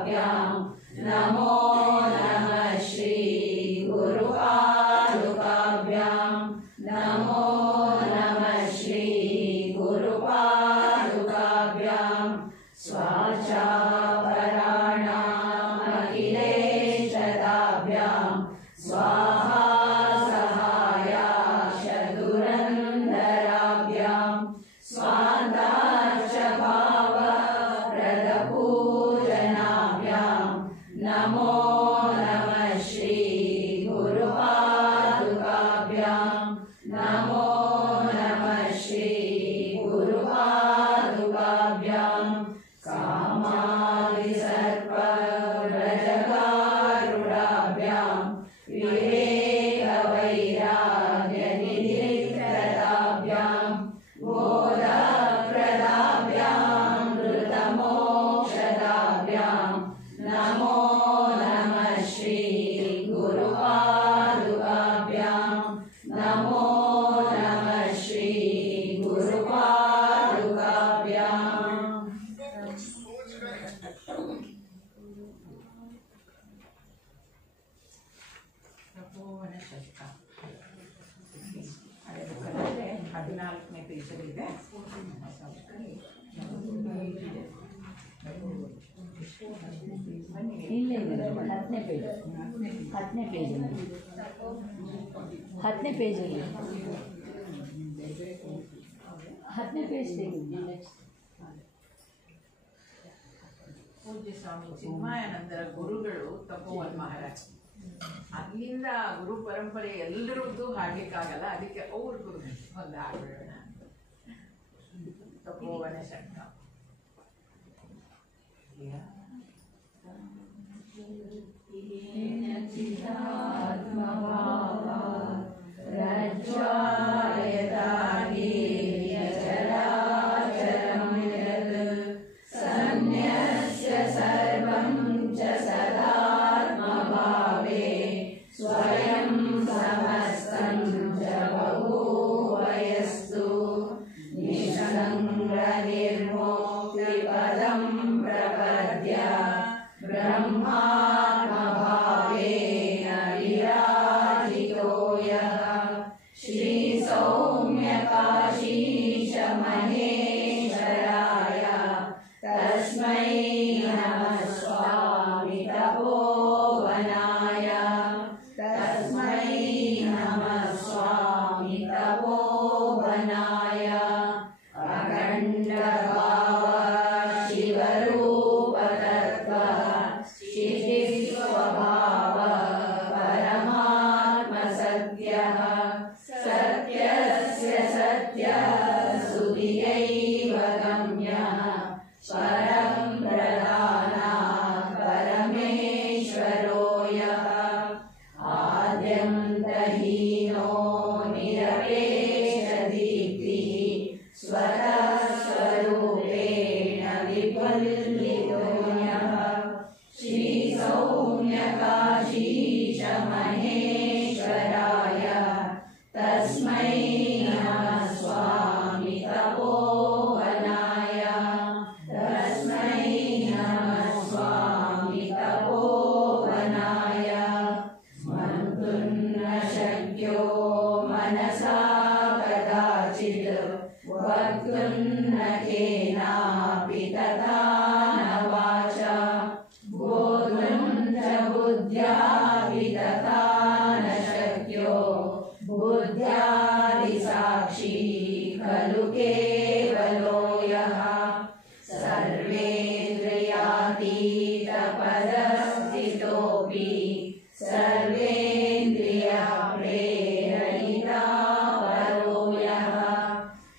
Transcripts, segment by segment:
नमो नमः श्री गुरुपादुकाभ्यां नमो नमः श्री गुरुपादुकाभ्यां स्वाचापराणाम् अखिलेशदाभ्यां स्वाहा सहायाश दुरन्दराभ्यां स्वान्ताश्च भावप्रदपूजनाभ्यां नमो नमः श्री गुरुपादुकाभ्यां नमो नमः श्री गुरुपादुकाभ्यां कामादिसर्पव्रजगारुडाभ्यां विवेकवैराग्यनिधिप्रदाभ्यां बोधप्रदाभ्यां मृतमोक्षदाभ्यां नमो नमः श्री गुरुपादुकाभ्यां नमो नमः श्री गुरुपादुकाभ्यां ತಪೋವನ ಶತಕ 14ನೇ ಪೇಜಲ್ಲಿದೆ. ಇಲ್ಲ ಇಲ್ಲ 10ನೇ ಪೇಜ್ 10ನೇ ಪೇಜಲ್ಲಿ 10ನೇ ಪೇಜಲ್ಲಿ 10ನೇ ಪೇಜ್ ಪೂಜ್ಯ ಸ್ವಾಮಿ ಚಿನ್ಮಯಾನಂದರ ಗುರುಗಳು ತಪೋವನ್ ಮಹಾರಾಜ್. ಅಲ್ಲಿಂದ ಗುರು ಪರಂಪರೆ ಎಲ್ಲರದ್ದು ಹಾಡ್ಲಿಕ್ಕಾಗಲ್ಲ, ಅದಕ್ಕೆ ಅವ್ರ ಗುರು ಒಂದು ಹಾಡ್ಬಿಡೋಣ. ತಪೋವನ ಶಕ್ತ स्वयं समस्तं च बहुवयस्तु निःसङ्गनिर्मुक्तिपदं प्रपद्य ब्रह्मात्मभावेन विराजितो यः श्रीसौम्यकाशीशमहेश्वराय तस्मै नमः स्वामी तपोवनाय तस्मै नमः स्वामी तपोवनाय अखण्डभाव शिवरूपतत्त्व क्षितिस्वभाव परमात्मसत्यः सत्यस्य सत्यः सुधियैव गम्यः परं प्रधानात् परमेश्वरो यः आद्यन्तहीनो निरपेक्षदीप्तिः स्वतः स्वरूपेण विपुलितो यः श्रीसौम्यकाशीशमहेश्वराय तस्मै नमः स्वामी तपोवनाय तस्मै नमः स्वामी तपोवनाय मन्तुं न शक्यो मनसा कदाचित् वक्तुं न केनापि तथा न वाचा बोद्धुं च बुद्ध्यापि तथा न शक्यो बुद्ध्यादिसाक्षी खलु केवलो यः सर्वेन्द्रियातीतपदस्थितोऽपि सर्वेन्द्रियप्रेरयिता परो यः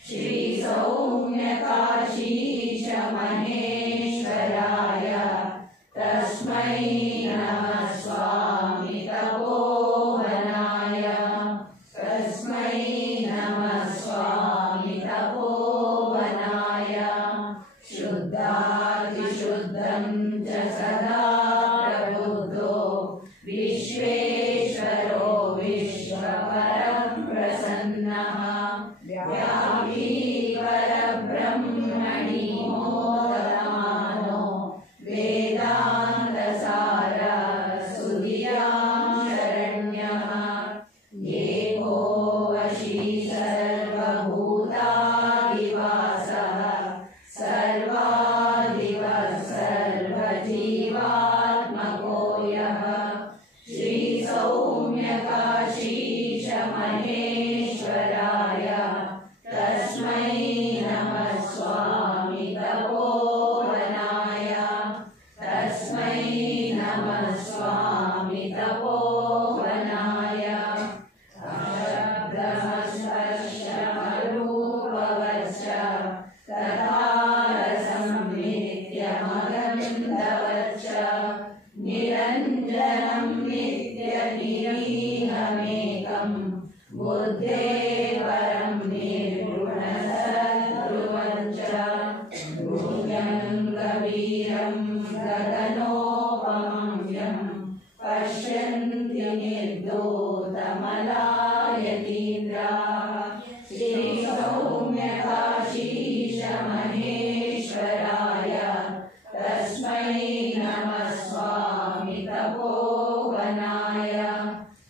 श्रीसौम्यकाशीशमहेश्वराय तस्मै नमः स्वामी तपोवनाय तस्मै नमः स्वामी तपोवनाय शुद्धातिशुद्धं च सदा प्रबुद्धो विश्वेश्वरो विश्वपरप्रसन्नः व्यापी परब्रह्मणि मोदमानो वेदान्त निरञ्जनं नित्यनिरीहमेकं बुद्धे परं निर्गुणसद्ध्रुवं च गुह्यं कबीरं गगनोपमं यं पश्यन्ति निर्दोतमलायतीन्द्राः श्रीसौम्यकाशीशमहेश्वराय तस्मै नमः स्वामी तपोवनाय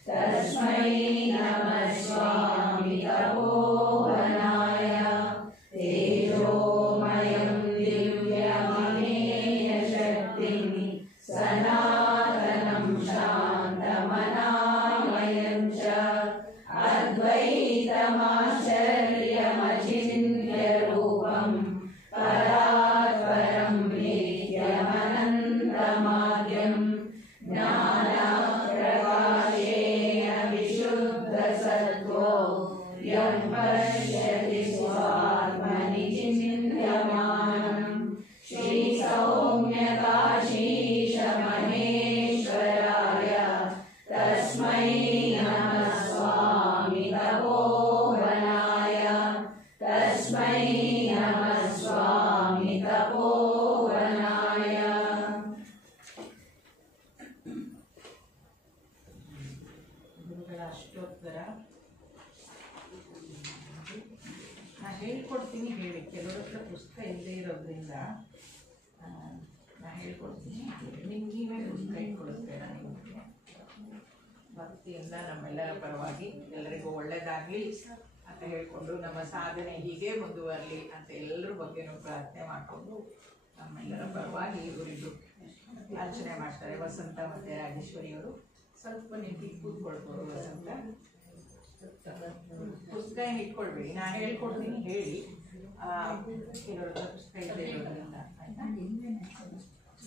तस्मै नमः स्वामी तपोवनाय तेजोमयं दिव्यमनेय शक्तिं सनातनं शान्तमनामयं च अद्वैतमाश्चर्यमचिन्त्यरूपं परात्परं नित्यमनन्तमाद्यं ज्ञानप्रकाशेन विशुद्धसत्त्वो यं पश्यति स्वात्मनि चिन्त्यमानं श्रीसौम्यकाशीशमहेश्वराय तस्मै नमः स्वामी तपोवनाय तस्मै नमः स्वामी तपोवनाय ಗುರುಗಳ ಅಷ್ಟೋತ್ತರ ನಾ ಹೇಳ್ಕೊಡ್ತೀನಿ ಹೇಳಿ. ಕೆಲವ್ರ ಹತ್ರ ಪುಸ್ತಕ ಇಲ್ಲದೆ ಇರೋದ್ರಿಂದ ನಾ ಹೇಳ್ಕೊಡ್ತೀನಿ. ನಿಮ್ಗೀವೇ ಪುಸ್ತಕ ಇಟ್ಕೊಡಿಸ್ಬೇಡ. ನಿಮಗೆ ಭಕ್ತಿಯಿಂದ ನಮ್ಮೆಲ್ಲರ ಪರವಾಗಿ ಎಲ್ಲರಿಗೂ ಒಳ್ಳೆಯದಾಗಲಿ ಅಂತ ಹೇಳ್ಕೊಂಡು ನಮ್ಮ ಸಾಧನೆ ಹೀಗೆ ಮುಂದುವರಲಿ ಅಂತ ಎಲ್ಲರ ಬಗ್ಗೆನೂ ಪ್ರಾರ್ಥನೆ ಮಾಡಿಕೊಂಡು ನಮ್ಮೆಲ್ಲರ ಪರವಾಗಿ ಇವರಿಗೂ ಅರ್ಚನೆ ಮಾಡ್ತಾರೆ. ವಸಂತ ಮತ್ತು ರಾಜೇಶ್ವರಿಯವರು ಸ್ವಲ್ಪ ನಿಂತು ಕೂತ್ಕೊಳ್ಬೋದು. ವಸಂತ ಪುಸ್ತಕ ಏನು ಇಟ್ಕೊಳ್ಬೇಡಿ, ನಾನು ಹೇಳ್ಕೊಡ್ತೀನಿ ಹೇಳಿ. ಕೆಲವ್ರ ಪುಸ್ತಕ ಇದೆ ಇರೋದ್ರಿಂದ ಆಯ್ತಾ?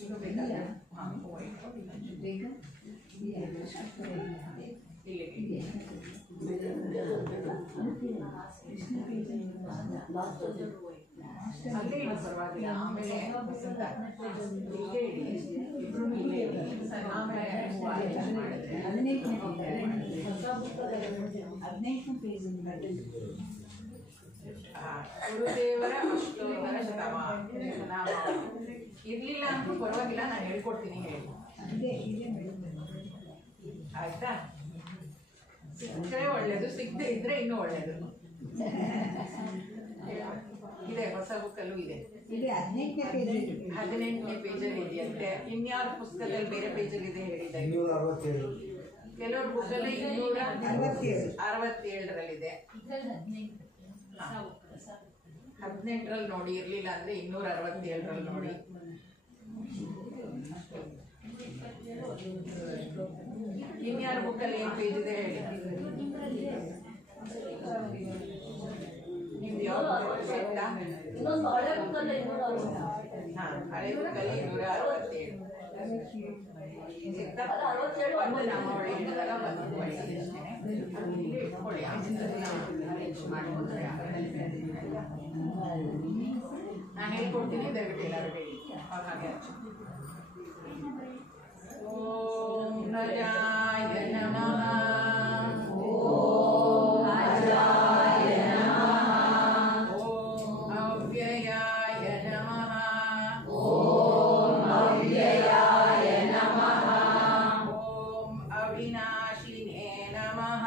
ಈಗ ಬೇಕಾದ್ರೆ ಹಾಂ ಇಲ್ಲಿಗೆ ಅಲ್ಲೇ ಇರೋ ಪರವಾಗಿಲ್ಲ. ಆಮೇಲೆ ವಸಂತ ಇಲ್ಲೇ ಇಡಿ, ಇಬ್ರು ಇಲ್ಲೇ ಇಡಿ. ಆಮೇಲೆ ಮಾಡಿದ್ರೆ 15 ಪೇಜ್ ಗುರುದೇವರ ಅಷ್ಟೋತ್ತರ ಶತನಾಮ ಇರ್ಲಿಲ್ಲ ಅಂತೂ ಪರವಾಗಿಲ್ಲ, ನಾನು ಹೇಳ್ಕೊಡ್ತೀನಿ ಹೇಳಿ. ಆಯ್ತಾ? ಸಿಕ್ಕರೆ ಒಳ್ಳೇದು, ಸಿಗದೆ ಇದ್ರೆ ಇನ್ನೂ ಒಳ್ಳೇದು. ಇದೆ, ಹೊಸ ಬುಕ್ಕಲ್ಲೂ ಇದೆ. 18ನೇ ಪೇಜಲ್ಲಿ ಇದೆಯಂತೆ. ಇನ್ಯಾವ ಪುಸ್ತಕದಲ್ಲಿ ಬೇರೆ ಪೇಜಲ್ಲಿ ಇದೆ ಹೇಳಿದೆ? ಕೆಲವ್ರ ಬುಕ್ಕಲ್ಲಿ 267ರಲ್ಲಿದೆ. 18ರಲ್ಲಿ ನೋಡಿ, ಇರ್ಲಿಲ್ಲ ಅಂದ್ರೆ 267ರಲ್ಲಿ ನೋಡಿ. ಇನ್ಯಾರ ಬುಕ್ಕಲ್ಲಿ ಏನು ಪೇಜ್ ಇದೆ ಹೇಳಿ? ನಿಮ್ದು ಯಾವ ಗೊತ್ತಾ? ಹಾಂ, ಹಳೆ ಬುಕ್ಕಲ್ಲಿ 267 ಸಿಗ್ತಾ? ಒಂದು ನಮ್ಮ ಒಳ್ಳೆ ಇಡೋದಲ್ಲ, ಒಂದು ಒಳ್ಳೆಯದು ಅಷ್ಟೇ. ಇಲ್ಲಿ ಇಟ್ಕೊಳ್ಳಿ, ಅರೇಂಜ್ ಮಾಡ್ಕೊಂಡ್ರೆ ನಾನು ಹೇಳ್ಕೊಡ್ತೀನಿ. ದಯವಿಟ್ಟು ಎಲ್ಲರೂ ಹೇಳಿ. ಅವ್ರು ಹಾಗೆ ಓಂ ನಜಾಯ ನಮಃ. ಓಂ ಅಜಾಯ ನಮಃ. ಓಂ ಅವ್ಯಯಾಯ ನಮಃ. ಓಂ ಅವ್ಯಯಾಯ ನಮಃ. ಓಂ ಅವಿನಾಶಿನೇ ನಮಃ.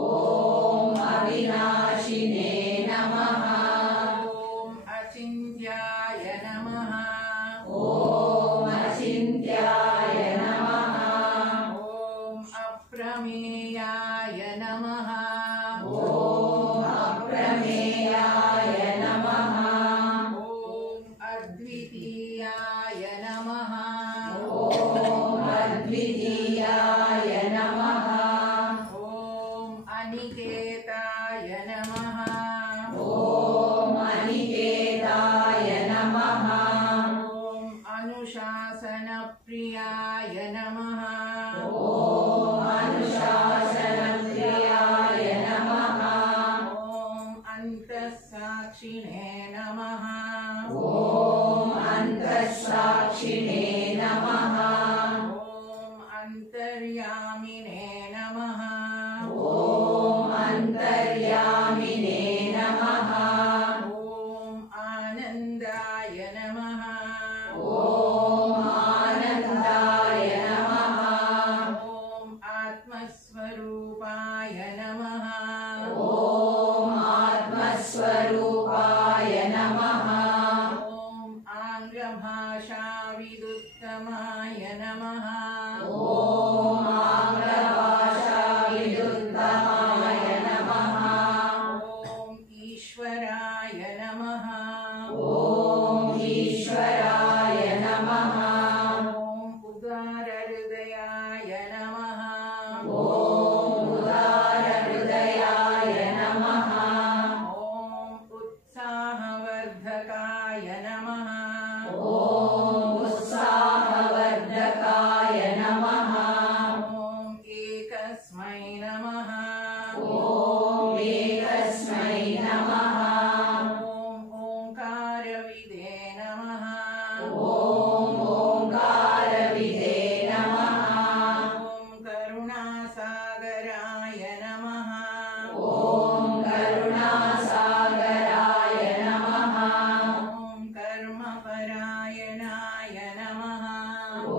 ಓಂ ಅವಿನಾಶಿನೇ ನಮಃ. ಓಂ ಅಚಿಂತ್ಯಾಯ ನಮಃ. ಓಂ ಅಚಿಂತ್ಯಾಯ ನಮಃ. ಓಂ ಅಪ್ರಮೇಯಾಯ ನಮಃ. ಓಂ ಅಪ್ರಮೇಯಾಯ ನಮಃ. ಓಂ ಅದ್ವಿತೀಯಾಯ ನಮಃ. ಓಂ ಅದ್ವಿತೀಯಾಯ ನಮಃ. ಓಂ ಅನಿಕೇತಾಯ ನಮಃ. ಓಂ ಅನಿಕೇತಾಯ ನಮಃ. ಓಂ ಅನುಶಾಸನ ಪ್ರಿಯಾಯ ನಮಃ. ಓಂ ಅನುಶಾಸನ ಪ್ರಿಯಾಯ ನಮಃ. ಓಂ ಅಂತಃಸಾಕ್ಷಿಣೇ ನಮಃ. ಓಂ ಅಂತಃಸಾಕ್ಷಿಣೇ ನಮಃ. ಓಂ विदुत्तमाय नमः ॐ आङ्ग्लभाषाविदुत्तमाय नमः ॐ ईश्वराय नमः ॐ ईश्वराय नमः ॐ उदारहृदयाय नमः ॐ उदारहृदयाय नमः ॐ उत्साहवर्धकाय नमः ॐ उत्साहवर्धकाय नमः ॐ एकस्मै नमः ॐ एकस्मै नमः ॐ ओङ्कारविदे नमः ॐ ओङ्कारविदे नमः ॐ करुणासागराय नमः ॐ करुणासागराय नमः ॐ कर्मपरायणाय नमः ॐ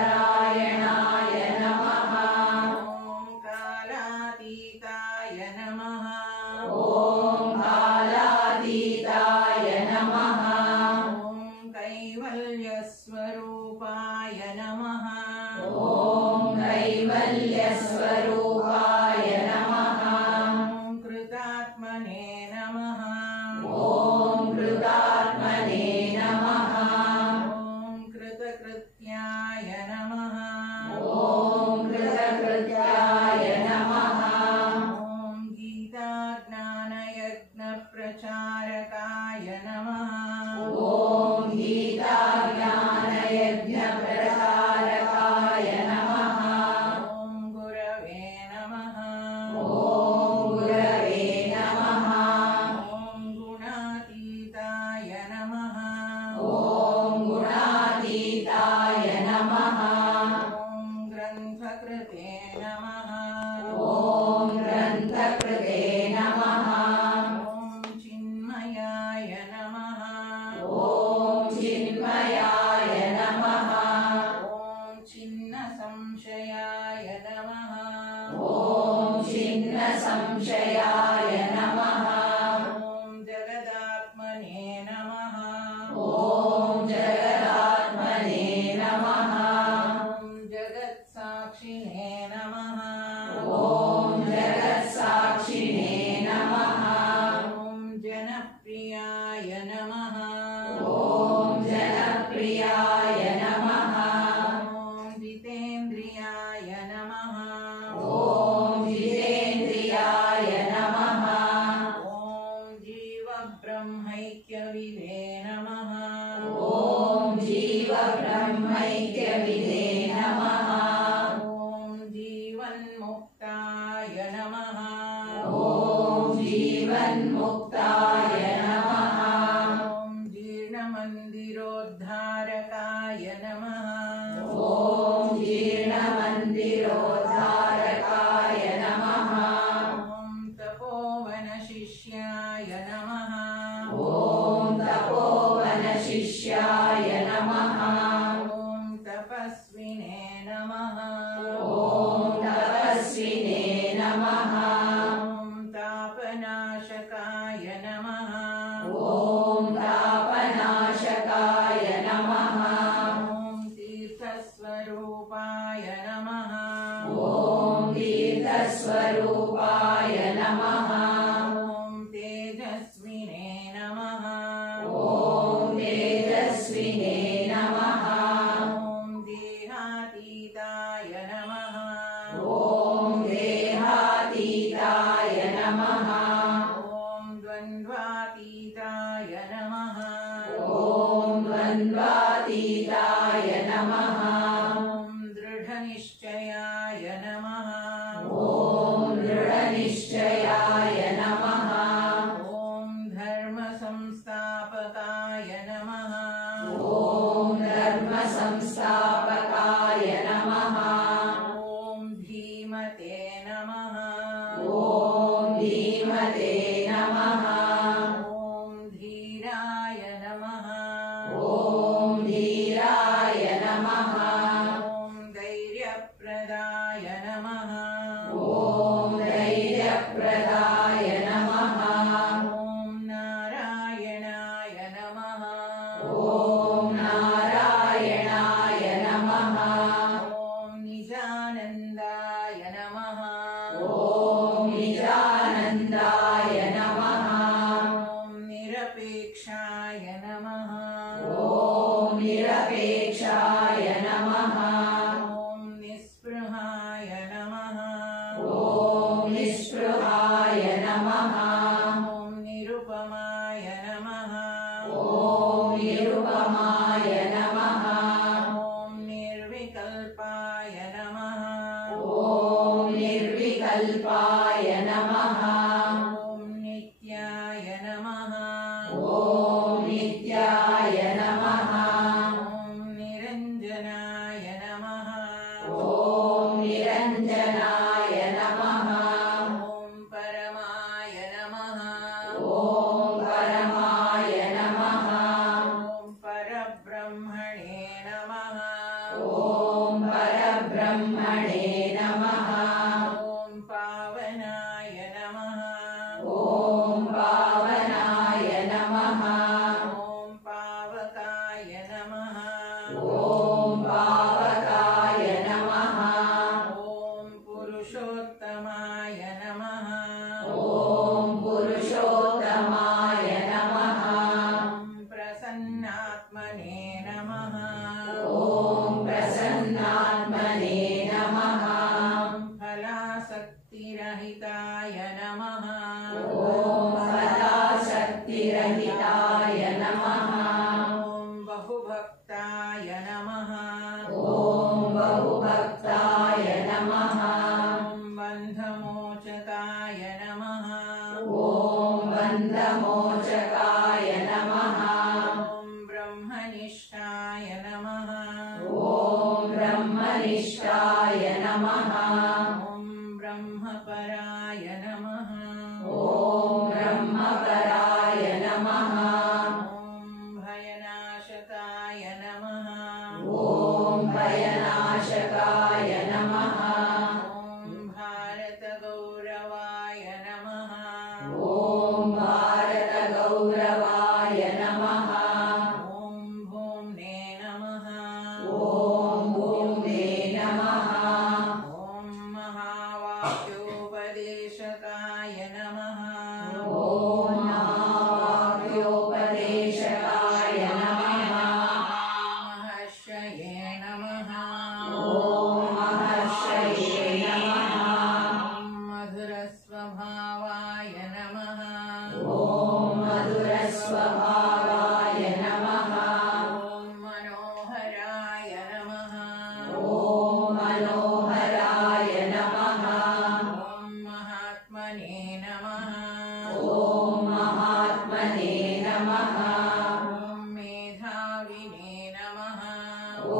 कर्मपरायणाय नमः ॐ कालातीताय नमः ॐ कालातीताय नमः ॐ कैवल्यस्वरूपाय नमः ॐ कैवल्यस्वरूपाय नमः ॐ कृतात्मने नमः ॐ कृतात्मने नमः ॐ कृतकृत्याय नमः ॐ कृतकृत्याय नमः ॐ गीताज्ञानयज्ञप्रचारकाय नमः ॐ गीताज्ञानयज्ञप्रचारकाय नमः ॐ गुरवे नमः ॐ गुरवे नमः ॐ गुणातीताय नमः ॐ गुणातीताय नमः ॐ ग्रन्थकृते नमः ॐ ग्रन्थकृते नमः ॐ चिन्मयाय नमः ॐ चिन्मयाय नमः ॐ छिन्नसंशयाय नमः ॐ छिन्नसंशयाय नमः ॐ जगदात्मने नमः ॐ जगदात्मने नमः ॐ जगत्साक्षिणे नमः ॐ जगत्साक्षिणे नमः ॐ जनप्रियाय नमः ॐ जनप्रियाय नमः ॐ जितेन्द्रियाय नमः ॐ जितेन्द्रियाय नमः ॐ जीवब्रह्मैक्यविदे नमः ॐ जीवब्रह्मैक्यविदे नमः ॐ जीवन्मुक्ताय नमः ॐ जीवन्मुक्ताय नमः ॐ जीर्णमन्दिरोद्धारकाय नमः ॐ जीर्णमन्दिरोद्धारकाय नमः ॐ तपोवनशिष्याय नमः ॐ तपोवनशिष्याय नमः ॐ तपस्विने नमः ॐ तपस्विने नमः ॐ तापनाशकाय नमः ॐ तापनाशकाय नमः ॐ तीर्थस्वरूपाय नमः ॐ तीर्थस्वरूपाय नमः ॐ तेजस्विने नमः ॐ तेजस्विने नमः ॐ देहातीताय नमः ॐ देहातीताय नमः ॐ द्वन्द्वातीताय नमः ॐ द्वन्द्वातीताय नमः ॐ दृढनिश्चयाय नमः ॐ दृढनिश्चयाय नमः ॐ धर्मसंस्थापकाय नमः ॐ धर्मसंस्थापकाय नमः ॐ धीमते नमः ॐ धीमते नमः ॐ धीराय नमः ॐ धीराय परब्रह्मणे नमः ॐ परब्रह्मणे नमः ॐ पावनाय नमः ॐ पावनाय नमः ॐ पावकाय नमः ॐ पावकाय नमः ॐ पुरुषोत्तमाय नमः ॐ पुरुषोत्तमाय नमः ॐ प्रसन्नात्मने नमः ॐ प्रसन्नात्मने नमः ॐ फलासक्तिरहिताय नमः ॐ फलासक्तिरहिताय नमः ॐ बहुभक्ताय नमः ॐ बहुभक्ताय नमः ॐ बन्धमोचकाय नमः ॐ बन्धमोचकाय नमः ॐ ब्रह्मनिष्ठाय नमः ॐ ब्रह्मनिष्ठाय नमः ॐ ब्रह्मपराय नमः ॐ ब्रह्मपराय नमः ॐ भयनाशकाय नमः ॐ भयनाशकाय नमः ॐ भारतगौरवाय नमः ॐ भारतगौरवाय नमः ॐ भूम्ने नमः ॐ भूम्ने नमः ॐ महावाक्योपदेशकाय नमः ॐ महावाक्योपदेशकाय नमः महर्षये नमः ॐ महर्षये नमः ॐ मधुरस्वभावाय नमः ॐ मधुरस्वभावाय नमः ॐ मनोहराय नमः ॐ मनोहराय नमः ॐ महात्मने नमः ॐ महात्मने नमः ॐ मेधाविने नमः ॐ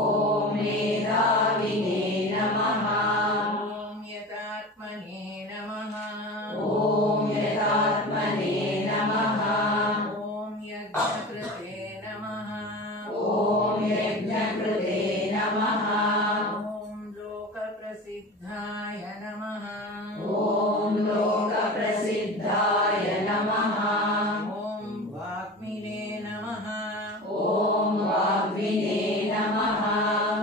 मेधाविने नमः ॐ यतात्मने नमः ॐ यदात्मने नमः ॐ यज्ञकृते नमः ॐ यज्ञकृते नमः ॐ लोकप्रसिद्धाय नमः ॐ लोकप्रसिद्धाय नमः ॐ वाग्मिने नमः ॐ वाग्विने नमः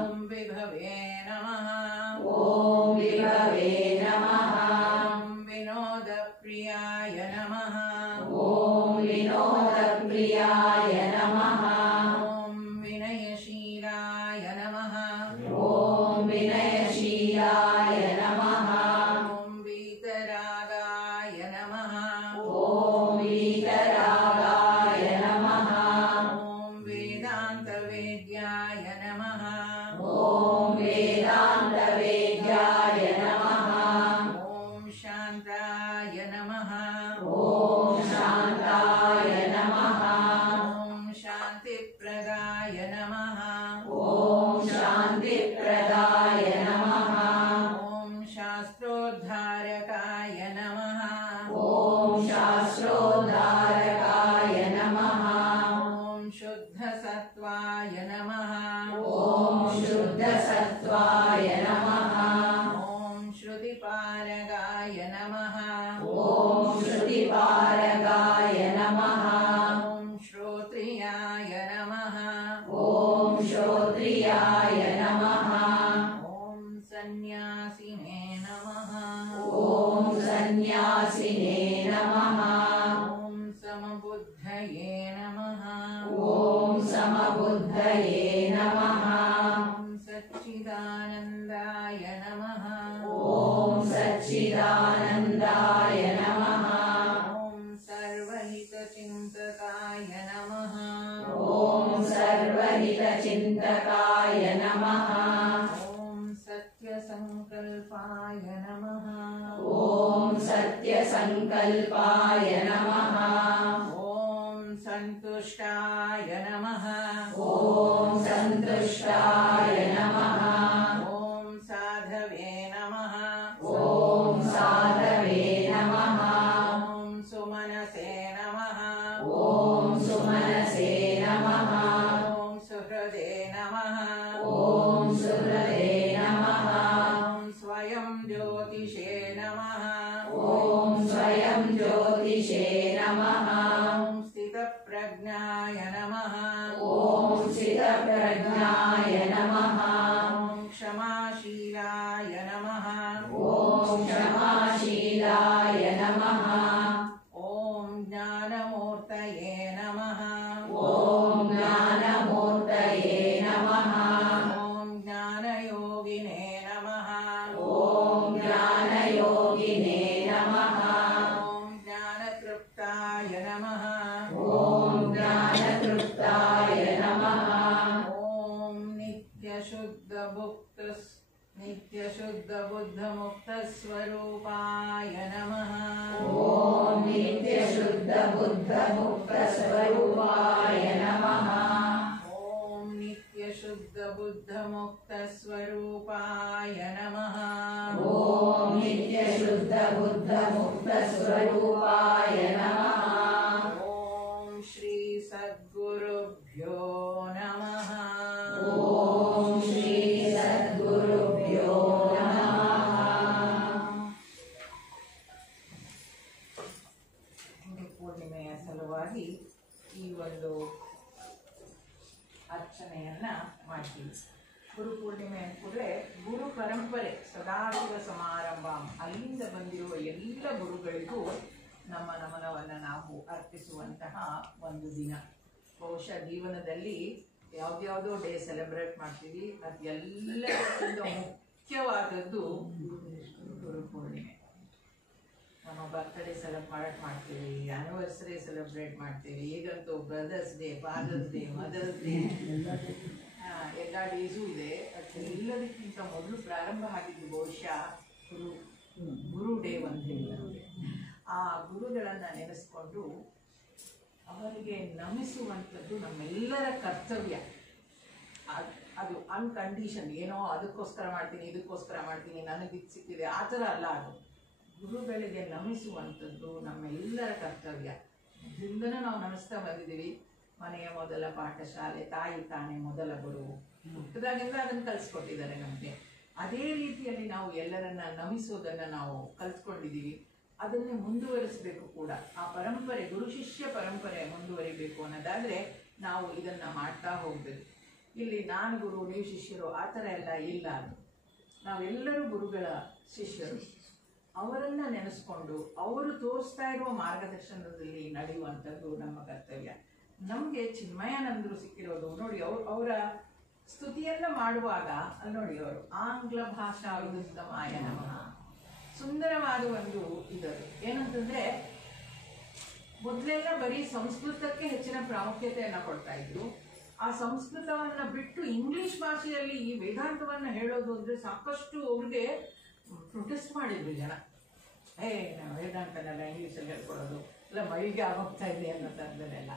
ॐ विभवे नमः ॐ विभवे नमः ॐ विनोदप्रियाय नमः ॐ विनोदप्रियाय नमः ॐ विनयशीलाय नमः ॐ विनयशीलाय नमः ॐ वीतरागाय नमः ॐ वीतरागाय नमः ॐ वेदान्तवेद्याय नमः ॐ वेदान्तवेद्याय नमः ॐ शान्ताय नमः ॐ शान्ताय नमः ॐ शान्तिप्रदाय नमः ॐ शान्तिप्रदाय नमः ॐ शास्त्रोद्धारकाय नमः ॐ शास्त्रोद्धारकाय नमः ॐ शुद्धसत्त्वाय नमः ॐ शुद्धसत्त्वाय नमः ॐ श्रुतिपारगाय नमः ॐ श्रुतिपारगाय नमः ॐ श्रोत्रियाय नमः ॐ श्रोत्रियाय नमः ॐ सन्न्यासिने नमः ॐ सन्न्यासिने नमः ॐ समबुद्धये नमः ॐ समबुद्धये नमः ॐ सच्चिदानन्दाय नमः ॐ सच्चिदानन्दाय नमः ॐ सर्वहितचिन्तकाय नमः ॐ सर्वहितचिन्तकाय नमः ॐ सत्यसङ्कल्पाय नमः ॐ सत्यसङ्कल्पाय नमः ॐ सन्तुष्टाय नमः ॐ सन्तुष्टाय नमः ॐ साधवे नमः ॐ साधवे नमः ॐ सुमनसे नमः ॐ सुमनसे नमः ॐ सुहृदे नमः ನಮಃ. ಓಂ ಸುರತೆ ನಮಃ. ಓಂ ಸ್ವಯಂ ಜ್ಯೋತಿಷೇ ನಮಃ. ಓಂ ಸ್ವಯಂ ಜ್ಯೋತಿಷೇ ನಮಃ. ಓಂ ಸ್ಥಿತಪ್ರಜ್ಞಾಯ ನಮಃ. ಓಂ ಸ್ಥಿತಪ್ರಜ್ಞಾಯ ನಮಃ. ಓಂ ಕ್ಷಮಾಶೀಲಾಯ ನಮಃ. ಓಂ ಕ್ಷಮಾಶೀಲಾಯ ನಮಃ. ಓಂ ಜ್ಞಾನಮೂರ್ತಯೇ ನಮಃ. ಓಂ ಜ್ಞಾನಮೂರ್ತಯೇ ನಮಃ. ಓಂ ಜ್ಞಾನಯೋಗಿನೇ ನಮಃ. ಓಂ ಜ್ಞಾನಯೋಗಿನೇ ನಮಃ. ಓಂ ಜ್ಞಾನತೃಪ್ತಾಯ ನಮಃ. ಓಂ ಜ್ಞಾನತೃಪ್ತಾಯ ನಮಃ. ಓಂ ನಿತ್ಯಶುದ್ಧ ಬುದ್ಧಮುಕ್ತ ಸ್ವರೂಪಾಯ ನಮಃ. ಓಂ ನಿತ್ಯಶುದ್ಧ ಬುದ್ಧ ಮುಕ್ತ ಸ್ವರೂಪಾಯ ನಮಃ. ಓಂ ನಿತ್ಯಶುದ್ಧ ಬುದ್ಧಮುಕ್ತ ಸ್ವರೂಪಾಯ ನಮಃ. ಓಂ ನಿತ್ಯಶುದ್ಧ ಬುದ್ಧ ಮುಕ್ತ ಸ್ವರೂಪಾಯ ನಮಃ. ಓಂ ಶ್ರೀ ಸದ್ಗುರುಭ್ಯೋ ನಮಃ. ಓಂ ಶ್ರೀ ಸದ್ಗುರುಭ್ಯೋ ನಮಃ. ಗುರು ಪೂರ್ಣಿಮೆಯ ಸಲುವಾಗಿ ಈ ಒಂದು ಅರ್ಚನೆಯನ್ನ ಮಾಡ್ತೀವಿ. ಗುರು ಪೂರ್ಣಿಮೆ ಕೂಡಲೇ ಗುರು ಪರಂಪರೆ ಸದಾಶಿವ ಸಮಾರಂಭ, ಅಲ್ಲಿಂದ ಬಂದಿರುವ ಎಲ್ಲ ಗುರುಗಳಿಗೂ ನಮ್ಮ ನಮನವನ್ನು ನಾವು ಅರ್ಪಿಸುವಂತಹ ಒಂದು ದಿನ. ಬಹುಶಃ ಜೀವನದಲ್ಲಿ ಯಾವ್ದ್ಯಾವುದೋ ಡೇ ಸೆಲೆಬ್ರೇಟ್ ಮಾಡ್ತೀವಿ, ಅದೆಲ್ಲಕ್ಕಿಂತ ಮುಖ್ಯವಾದದ್ದು ಗುರು ಪೂರ್ಣಿಮೆ. ನಮ್ಮ ಬರ್ತ್ಡೇ ಸೆಲೆಬ್ರೇಟ್ ಮಾಡ್ತೀವಿ, ಆ್ಯನಿವರ್ಸರಿ ಸೆಲೆಬ್ರೇಟ್ ಮಾಡ್ತೀವಿ, ಈಗಂತೂ brother's day, father's day, mother's day, ಎಲ್ಲ ಡೇಸು ಇದೆ. ಅದೆಲ್ಲದಕ್ಕಿಂತ ಮೊದಲು ಪ್ರಾರಂಭ ಆಗಿದ್ದು ಬಹುಶಃ ಗುರು ಡೇ ಅಂತ ಹೇಳಿ ನಮಗೆ. ಆ ಗುರುಗಳನ್ನು ನೆನೆಸ್ಕೊಂಡು ಅವರಿಗೆ ನಮಿಸುವಂಥದ್ದು ನಮ್ಮೆಲ್ಲರ ಕರ್ತವ್ಯ. ಅದು ಅನ್ಕಂಡೀಷನ್, ಏನೋ ಅದಕ್ಕೋಸ್ಕರ ಮಾಡ್ತೀನಿ, ಇದಕ್ಕೋಸ್ಕರ ಮಾಡ್ತೀನಿ, ನನಗಿದು ಸಿಕ್ಕಿದೆ, ಆ ಥರ ಅಲ್ಲ. ಅದು ಗುರುಗಳಿಗೆ ನಮಿಸುವಂಥದ್ದು ನಮ್ಮೆಲ್ಲರ ಕರ್ತವ್ಯ. ಇದರಿಂದನೂ ನಾವು ನಮಿಸ್ತಾ ಬಂದಿದ್ದೀವಿ. ಮನೆಯ ಮೊದಲ ಪಾಠಶಾಲೆ, ತಾಯಿ ತಾನೇ ಮೊದಲ ಗುರು, ಹುಟ್ಟಿದಾಗಿಂದ ಅದನ್ನು ಕಲಿಸ್ಕೊಟ್ಟಿದ್ದಾರೆ ನಮಗೆ. ಅದೇ ರೀತಿಯಲ್ಲಿ ನಾವು ಎಲ್ಲರನ್ನ ನಮಿಸೋದನ್ನು ನಾವು ಕಲಿಸ್ಕೊಂಡಿದ್ದೀವಿ. ಅದನ್ನೇ ಮುಂದುವರಿಸಬೇಕು ಕೂಡ. ಆ ಪರಂಪರೆ, ಗುರು ಶಿಷ್ಯ ಪರಂಪರೆ ಮುಂದುವರಿಬೇಕು ಅನ್ನೋದಾದರೆ ನಾವು ಇದನ್ನು ಮಾಡ್ತಾ ಹೋಗಬೇಕು. ಇಲ್ಲಿ ನಾನು ಗುರು, ನೀವು ಶಿಷ್ಯರು, ಆ ಥರ ಎಲ್ಲ ಇಲ್ಲ. ಅದು ನಾವೆಲ್ಲರೂ ಗುರುಗಳ ಶಿಷ್ಯರು. ಅವರನ್ನು ನೆನೆಸ್ಕೊಂಡು ಅವರು ತೋರಿಸ್ತಾ ಇರುವ ಮಾರ್ಗದರ್ಶನದಲ್ಲಿ ನಡೆಯುವಂಥದ್ದು ನಮ್ಮ ಕರ್ತವ್ಯ. ನಮಗೆ ಚಿನ್ಮಯಾನಂದರು ಸಿಕ್ಕಿರೋದು ನೋಡಿ. ಅವರ ಸ್ತುತಿಯನ್ನು ಮಾಡುವಾಗ ಅಲ್ಲಿ ನೋಡಿ, ಅವರು ಆಂಗ್ಲ ಭಾಷಾ ವಿದುತ್ತಮಾಯ ನಮಃ, ಸುಂದರವಾದ ಒಂದು ಇದದು. ಏನಂತಂದ್ರೆ ಮೊದಲೆಲ್ಲ ಬರೀ ಸಂಸ್ಕೃತಕ್ಕೆ ಹೆಚ್ಚಿನ ಪ್ರಾಮುಖ್ಯತೆಯನ್ನು ಕೊಡ್ತಾ ಇದ್ರು. ಆ ಸಂಸ್ಕೃತವನ್ನ ಬಿಟ್ಟು ಇಂಗ್ಲಿಷ್ ಭಾಷೆಯಲ್ಲಿ ಈ ವೇದಾಂತವನ್ನ ಹೇಳೋದು ಅಂದ್ರೆ ಸಾಕಷ್ಟು ಅವ್ರಿಗೆ ಪ್ರೊಟೆಸ್ಟ್ ಮಾಡಿದ್ರು ಜನ. ನಾವು ವೇದಾಂತನೆಲ್ಲ ಇಂಗ್ಲೀಷಲ್ಲಿ ಹೇಳ್ಕೊಡೋದು ಇಲ್ಲ, ಮೈಗೆ ಆಗೋಗ್ತಾ ಇದೆ ಅನ್ನೋ ಥರದಲ್ಲೆಲ್ಲ.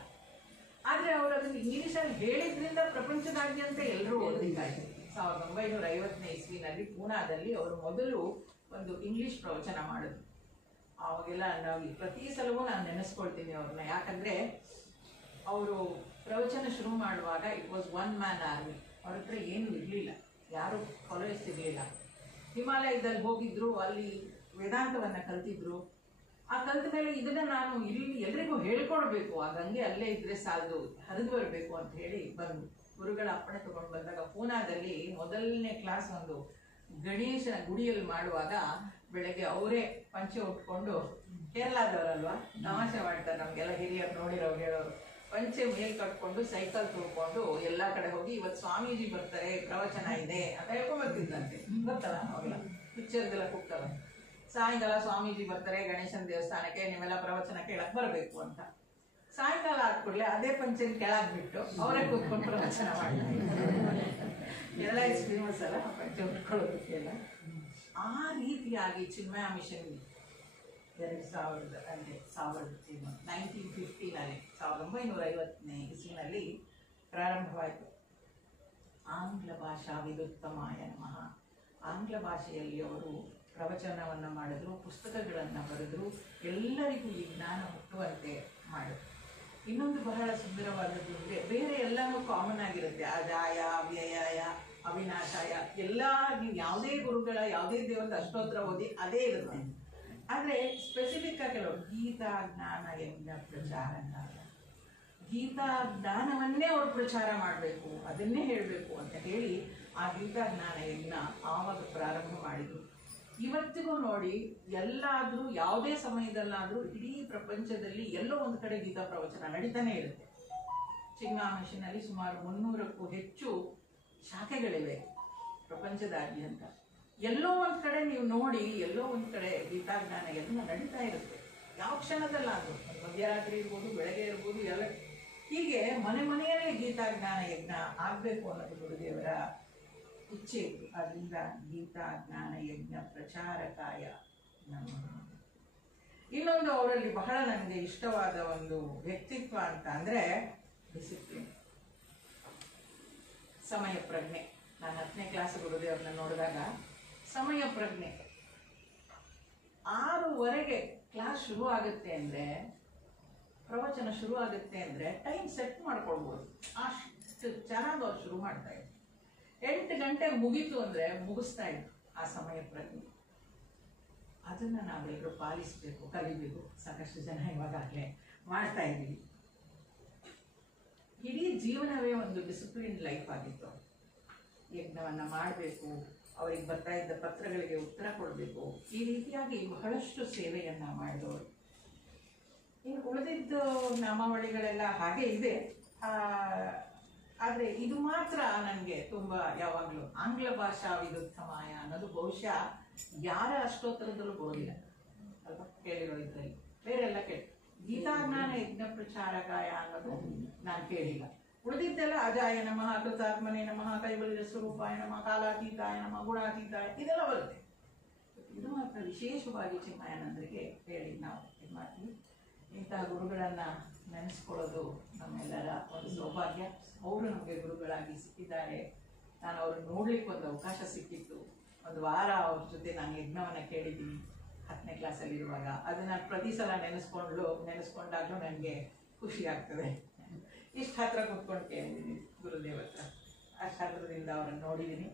ಆದರೆ ಅವರು ಅದನ್ನು ಇಂಗ್ಲೀಷಲ್ಲಿ ಹೇಳಿದ್ರಿಂದ ಪ್ರಪಂಚದಾದ್ಯಂತ ಎಲ್ಲರೂ ಓದಬೇಕಾಯಿತು. 1950ನೇ ಇಸ್ವಿನಲ್ಲಿ ಪೂನಾದಲ್ಲಿ ಅವರು ಮೊದಲು ಒಂದು ಇಂಗ್ಲೀಷ್ ಪ್ರವಚನ ಮಾಡಿದ್ರು. ಅವಾಗೆಲ್ಲ ನಾವು ಪ್ರತಿ ಸಲವೂ ನಾನು ನೆನೆಸ್ಕೊಳ್ತೀನಿ ಅವ್ರನ್ನ. ಯಾಕಂದರೆ ಅವರು ಪ್ರವಚನ ಶುರು ಮಾಡುವಾಗ it was one man army. ಅವ್ರ ಹತ್ರ ಏನೂ ಇರಲಿಲ್ಲ, ಯಾರು ಫಾಲೋಯರ್ಸ್ ಇರಲಿಲ್ಲ. ಹಿಮಾಲಯದಲ್ಲಿ ಹೋಗಿದ್ರು, ಅಲ್ಲಿ ವೇದಾಂತವನ್ನು ಕಲ್ತಿದ್ರು. ಆ ಕಲ್ತ ಮೇಲೆ ಇದನ್ನು ನಾನು ಇಲ್ಲಿ ಎಲ್ರಿಗೂ ಹೇಳ್ಕೊಡ್ಬೇಕು, ಆ ಗಂಗೆ ಅಲ್ಲೇ ಇದ್ರೆ ಸಾಲದು, ಹರಿದು ಬರಬೇಕು ಅಂತ ಹೇಳಿ ಬಂದು ಗುರುಗಳ ಅಪ್ಪಣೆ ತಗೊಂಡು ಬಂದಾಗ ಪೂನಾದಲ್ಲಿ ಮೊದಲನೇ ಕ್ಲಾಸ್ ಒಂದು ಗಣೇಶನ ಗುಡಿಯಲ್ಲಿ ಮಾಡುವಾಗ ಬೆಳಗ್ಗೆ ಅವರೇ ಪಂಚೆ ಉಟ್ಕೊಂಡು, ಕೇರಳದವರಲ್ವಾ, ತಮಾಷೆ ಮಾಡ್ತಾರೆ ನಮಗೆಲ್ಲ ಹಿರಿಯರು ನೋಡಿರೋರು ಹೇಳೋರು, ಪಂಚೆ ಮೇಲ್ ಕಟ್ಕೊಂಡು ಸೈಕಲ್ ತುಳ್ಕೊಂಡು ಎಲ್ಲ ಕಡೆ ಹೋಗಿ ಇವತ್ತು ಸ್ವಾಮೀಜಿ ಬರ್ತಾರೆ, ಪ್ರವಚನ ಇದೆ ಅಂತ ಹೇಳ್ಕೊಂಡ್ಬರ್ತಿದ್ದಂತೆ. ಗೊತ್ತಲ್ಲ ಅವಾಗೆಲ್ಲ ಪಿಕ್ಚರ್ದೆಲ್ಲ ಕೂಗ್ತವೆ. ಸಾಯಂಕಾಲ ಸ್ವಾಮೀಜಿ ಬರ್ತಾರೆ ಗಣೇಶನ ದೇವಸ್ಥಾನಕ್ಕೆ, ನಿಮ್ಮೆಲ್ಲ ಪ್ರವಚನ ಕೇಳಕ್ ಬರಬೇಕು ಅಂತ. ಸಾಯಂಕಾಲ ಆದ ಕೂಡಲೇ ಅದೇ ಪಂಚೆನ ಕೆಳಗೆ ಬಿಟ್ಟು ಅವರೇ ಕೂತ್ಕೊಂಡು ಪ್ರವಚನ ಮಾಡ್ತಾರೆ. ಎಲ್ಲ ಇಸ್ ಫೇಮಸ್ ಅಲ್ಲ ಪಂಚೆ ಉಟ್ಕೊಳ್ಳೋದಕ್ಕೆಲ್ಲ. ಆ ರೀತಿಯಾಗಿ ಚಿನ್ಮಯ ಮಿಷನ್ 1950ನೇ ಇಸ್ವಿನಲ್ಲಿ ಪ್ರಾರಂಭವಾಯಿತು. ಆಂಗ್ಲ ಭಾಷಾ ವಿದುತ್ತಮಾಯ ನಮಃ. ಆಂಗ್ಲ ಭಾಷೆಯಲ್ಲಿ ಅವರು ಪ್ರವಚನವನ್ನು ಮಾಡಿದ್ರು, ಪುಸ್ತಕಗಳನ್ನು ಬರೆದ್ರು, ಎಲ್ಲರಿಗೂ ಈ ಜ್ಞಾನ ಹುಟ್ಟುವಂತೆ ಮಾಡಿದ್ರು. ಇನ್ನೊಂದು ಬಹಳ ಸುಂದರವಾದದ್ದು ಅಂದರೆ ಬೇರೆ ಎಲ್ಲನೂ ಕಾಮನ್ ಆಗಿರುತ್ತೆ. ಅಜಾಯ, ಅವ್ಯಯಾಯ, ಅವಿನಾಶಾಯ ಎಲ್ಲ ನೀವು ಯಾವುದೇ ಗುರುಗಳ ಯಾವುದೇ ದೇವರದ ಅಷ್ಟೋತ್ರ ಓದಿ ಅದೇ ಇರುತ್ತೆ. ಆದರೆ ಸ್ಪೆಸಿಫಿಕ್ ಆಗಿ ಕೆಲವು ಗೀತಾ ಜ್ಞಾನ ಯಜ್ಞ ಪ್ರಚಾರ, ಗೀತಾ ಜ್ಞಾನವನ್ನೇ ಅವರು ಪ್ರಚಾರ ಮಾಡಬೇಕು, ಅದನ್ನೇ ಹೇಳಬೇಕು ಅಂತ ಹೇಳಿ ಆ ಗೀತಾ ಜ್ಞಾನ ಯಜ್ಞ ಆವಾಗ ಪ್ರಾರಂಭ ಮಾಡಿದರು. ಇವತ್ತಿಗೂ ನೋಡಿ, ಎಲ್ಲಾದರೂ ಯಾವುದೇ ಸಮಯದಲ್ಲಾದರೂ ಇಡೀ ಪ್ರಪಂಚದಲ್ಲಿ ಎಲ್ಲೋ ಒಂದು ಕಡೆ ಗೀತಾ ಪ್ರವಚನ ನಡೀತಾನೆ ಇರುತ್ತೆ. ಚಿಂಗಾಮಶಿನಲ್ಲಿ ಸುಮಾರು 300ಕ್ಕೂ ಹೆಚ್ಚು ಶಾಖೆಗಳಿವೆ ಪ್ರಪಂಚದಾದ್ಯಂತ. ಎಲ್ಲೋ ಒಂದು ಕಡೆ ನೀವು ನೋಡಿ, ಎಲ್ಲೋ ಒಂದು ಕಡೆ ಗೀತಾ ಜ್ಞಾನ ಯಜ್ಞ ನಡೀತಾ ಇರುತ್ತೆ. ಯಾವ ಕ್ಷಣದಲ್ಲಾದರೂ, ಮಧ್ಯರಾತ್ರಿ ಇರ್ಬೋದು, ಬೆಳಗ್ಗೆ ಇರ್ಬೋದು, ಎಲ್ಲ ಹೀಗೆ ಮನೆ ಮನೆಯಲ್ಲೇ ಗೀತಾ ಜ್ಞಾನ ಯಜ್ಞ ಆಗಬೇಕು ಅನ್ನೋದು ಗುರುದೇವರ ಇಚ್ಛೆ ಇತ್ತು. ಅದರಿಂದ ಗೀತಾ ಜ್ಞಾನ ಯಜ್ಞ ಪ್ರಚಾರಕಾಯ ನಮ್ಮ. ಇನ್ನೊಂದು ಅವರಲ್ಲಿ ಬಹಳ ನನಗೆ ಇಷ್ಟವಾದ ಒಂದು ವ್ಯಕ್ತಿತ್ವ ಅಂತ ಅಂದರೆ ಡಿಸಿಪ್ಲಿನ್, ಸಮಯ ಪ್ರಜ್ಞೆ. ನಾನು 10ನೇ ಕ್ಲಾಸ್ ಗುರುದೇವ್ರನ್ನ ನೋಡಿದಾಗ ಸಮಯ ಪ್ರಜ್ಞೆ. 6:00 ಕ್ಲಾಸ್ ಶುರು ಆಗುತ್ತೆ ಅಂದರೆ, ಪ್ರವಚನ ಶುರು ಆಗುತ್ತೆ ಅಂದರೆ ಟೈಮ್ ಸೆಟ್ ಮಾಡ್ಕೊಳ್ಬೋದು. ಅಷ್ಟು ಚೆನ್ನಾಗಿ ಅವ್ರು ಶುರು ಮಾಡ್ತಾ ಇದ್ರು. 8 ಗಂಟೆಗೆ ಮುಗೀತು ಅಂದರೆ ಮುಗಿಸ್ತಾ ಇದ್ರು. ಆ ಸಮಯ ಪ್ರಜ್ಞೆ ಅದನ್ನು ನಾವೆಲ್ಲರೂ ಪಾಲಿಸಬೇಕು, ಕಲಿಬೇಕು. ಸಾಕಷ್ಟು ಜನ ಇವಾಗಲೇ ಮಾಡ್ತಾ ಇದ್ದೀವಿ. ಇಡೀ ಜೀವನವೇ ಒಂದು ಡಿಸಿಪ್ಲಿನ್ ಲೈಫ್ ಆಗಿತ್ತು. ಯಜ್ಞವನ್ನು ಮಾಡಬೇಕು, ಅವರಿಗೆ ಬರ್ತಾ ಇದ್ದ ಪತ್ರಗಳಿಗೆ ಉತ್ತರ ಕೊಡಬೇಕು, ಈ ರೀತಿಯಾಗಿ ಬಹಳಷ್ಟು ಸೇವೆಯನ್ನು ಮಾಡಿದವರು. ಇನ್ನು ಉಳಿದಿದ್ದ ನಾಮಾವಳಿಗಳೆಲ್ಲ ಹಾಗೆ ಇದೆ. ಆದರೆ ಇದು ಮಾತ್ರ ನನಗೆ ತುಂಬ ಯಾವಾಗಲೂ ಆಂಗ್ಲ ಭಾಷಾ ವಿದುತ್ತಮಾಯ ಅನ್ನೋದು ಬಹುಶಃ ಯಾರ ಅಷ್ಟೋತ್ತರದಲ್ಲೂ ಬರೋದಿಲ್ಲ ಅಲ್ವಾ, ಕೇಳಿರೋ ಇದರಲ್ಲಿ. ಬೇರೆಲ್ಲ ಕೇಳಿ ಗೀತಾಜ್ಞಾನ ಯಜ್ಞ ಪ್ರಚಾರಕಾಯ ಅನ್ನೋದು ನಾನು ಕೇಳಿಲ್ಲ. ಉಳಿದಿದ್ದೆಲ್ಲ ಅಜಾಯ ನಮಃ, ಕೃತಾತ್ಮನೇ ನಮಃ, ಕೈವಲ್ಯ ಸ್ವರೂಪಾಯ ನಮಃ, ಕಾಲಾತೀತಾಯ ನಮಃ, ಗುಣಾತೀತಾಯ ಇದೆಲ್ಲ ಬರುತ್ತೆ. ಇದು ಮಾತ್ರ ವಿಶೇಷವಾಗಿ ಚಿನ್ಮಯಾನಂದರಿಗೆ ಹೇಳಿ ನಾವು ಇದು ಮಾಡ್ತೀವಿ. ಇಂತಹ ಗುರುಗಳನ್ನು ನೆನೆಸ್ಕೊಳ್ಳೋದು ನಮ್ಮೆಲ್ಲರ ಒಂದು ಸೌಭಾಗ್ಯ. ಅವರು ನಮಗೆ ಗುರುಗಳಾಗಿ ಸಿಕ್ಕಿದ್ದಾರೆ. ನಾನು ಅವ್ರನ್ನ ನೋಡ್ಲಿಕ್ಕೆ ಒಂದು ಅವಕಾಶ ಸಿಕ್ಕಿತ್ತು. ಒಂದು ವಾರ ಅವ್ರ ಜೊತೆ ನಾನು ಯಜ್ಞವನ್ನು ಕೇಳಿದ್ದೀನಿ 10ನೇ ಕ್ಲಾಸಲ್ಲಿರುವಾಗ. ಅದು ನಾನು ಪ್ರತಿ ಸಲ ನೆನೆಸ್ಕೊಂಡಾಗಲೂ ನನಗೆ ಖುಷಿ ಆಗ್ತದೆ. ಇಷ್ಟು ಹತ್ರ ಕೂತ್ಕೊಂಡು ಕೇಳಿದ್ದೀನಿ ಗುರುದೇವ ಹತ್ರ. ಅಷ್ಟು ಹತ್ರದಿಂದ ಅವ್ರನ್ನ ನೋಡಿದ್ದೀನಿ.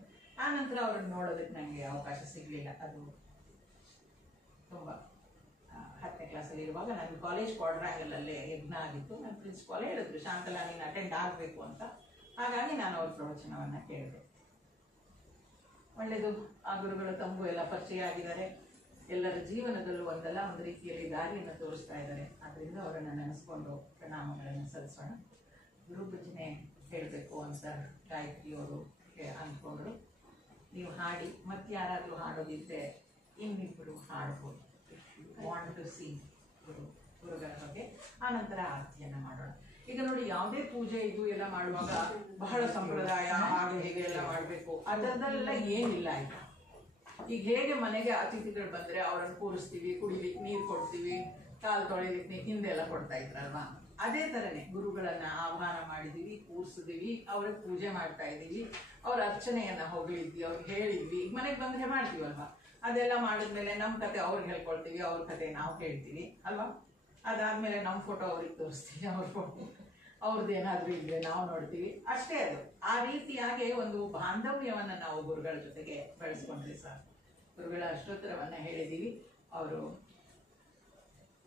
ಆನಂತರ ಅವ್ರನ್ನ ನೋಡೋದಕ್ಕೆ ನನಗೆ ಅವಕಾಶ ಸಿಗಲಿಲ್ಲ. ಅದು ತುಂಬ 10ನೇ ಕ್ಲಾಸಲ್ಲಿ ಇರುವಾಗ ನನ್ನ ಕಾಲೇಜ್ ಕ್ವಾಡ್ರಾಂಗಲಲ್ಲೇ ಯಜ್ಞ ಆಗಿತ್ತು. ನನ್ನ ಪ್ರಿನ್ಸಿಪಾಲ್ ಹೇಳಿದ್ರು, ಶಾಂತಲಾ ನೀನು ಅಟೆಂಡ್ ಆಗಬೇಕು ಅಂತ. ಹಾಗಾಗಿ ನಾನು ಅವ್ರ ಪ್ರವಚನವನ್ನು ಕೇಳಿದೆ. ಒಳ್ಳೆಯದು. ಆ ಗುರುಗಳು ತಮಗೂ ಎಲ್ಲ ಪರಿಚಯ ಆಗಿದ್ದಾರೆ. ಎಲ್ಲರ ಜೀವನದಲ್ಲೂ ಒಂದಲ್ಲ ಒಂದು ರೀತಿಯಲ್ಲಿ ದಾರಿಯನ್ನು ತೋರಿಸ್ತಾ ಇದ್ದಾರೆ. ಆದ್ದರಿಂದ ಅವರನ್ನು ನೆನೆಸ್ಕೊಂಡು ಪ್ರಣಾಮಗಳನ್ನು ಸಲ್ಲಿಸೋಣ. ಗುರು ಭಜನೆ ಹೇಳಬೇಕು ಅಂತ ಗಾಯತ್ರಿಯವರು ಅಂದ್ಕೊಂಡ್ರು. ನೀವು ಹಾಡಿ, ಮತ್ತೆ ಯಾರಾದರೂ ಹಾಡೋದಿದ್ದರೆ ಇನ್ನಿಬ್ಬರು ಹಾಡ್ಬೋದು. ವಾಂಟ್ ಟು ಸಿ ಗುರುಗಳ ಬಗ್ಗೆ. ಆನಂತರ ಆರತಿಯನ್ನು ಮಾಡೋಣ. ಈಗ ನೋಡಿ, ಯಾವುದೇ ಪೂಜೆ ಇದು ಎಲ್ಲ ಮಾಡುವಾಗ ಬಹಳ ಸಂಪ್ರದಾಯ ಹಾಗೆ ಹೀಗೆ ಎಲ್ಲ ಮಾಡಬೇಕು ಅದರದೆಲ್ಲ ಏನಿಲ್ಲ. ಈಗ ಹೇಗೆ ಮನೆಗೆ ಅತಿಥಿಗಳು ಬಂದರೆ ಅವರನ್ನು ಕೂರಿಸ್ತೀವಿ, ಕುಡಿಲಿಕ್ಕೆ ನೀರು ಕೊಡ್ತೀವಿ, ಕಾಲು ತೊಳಿಲಿಕ್ಕೆ ಹಿಂದೆಲ್ಲ ಕೊಡ್ತಾ ಇದ್ರಲ್ವಾ, ಅದೇ ಥರನೇ ಗುರುಗಳನ್ನು ಆಹ್ವಾನ ಮಾಡಿದ್ದೀವಿ, ಕೂರಿಸಿದೀವಿ, ಅವ್ರಿಗೆ ಪೂಜೆ ಮಾಡ್ತಾ ಇದ್ದೀವಿ, ಅವ್ರ ಅರ್ಚನೆಯನ್ನು ಹೊಗಳಿದ್ವಿ, ಅವ್ರಿಗೆ ಹೇಳಿದ್ವಿ. ಈಗ ಮನೆಗೆ ಬಂದರೆ ಮಾಡ್ತೀವಲ್ವಾ, ಅದೆಲ್ಲ ಮಾಡಿದ್ಮೇಲೆ ನಮ್ಮ ಕತೆ ಅವ್ರಿಗೆ ಹೇಳ್ಕೊಳ್ತೀವಿ, ಅವ್ರ ಕತೆ ನಾವು ಕೇಳ್ತೀವಿ ಅಲ್ವಾ. ಅದಾದಮೇಲೆ ನಮ್ಮ ಫೋಟೋ ಅವ್ರಿಗೆ ತೋರಿಸ್ತೀವಿ, ಅವ್ರ ಫೋಟೋ ಅವ್ರದ್ದು ಏನಾದರೂ ಇದ್ರೆ ನಾವು ನೋಡ್ತೀವಿ, ಅಷ್ಟೇ. ಅದು ಆ ರೀತಿಯಾಗಿ ಒಂದು ಬಾಂಧವ್ಯವನ್ನು ನಾವು ಗುರುಗಳ ಜೊತೆಗೆ ಬೆಳೆಸ್ಕೊಂಡ್ರಿ ಸರ್. ಗುರುಗಳ ಅಷ್ಟೋತ್ತರವನ್ನು ಹೇಳಿದ್ದೀವಿ. ಅವರು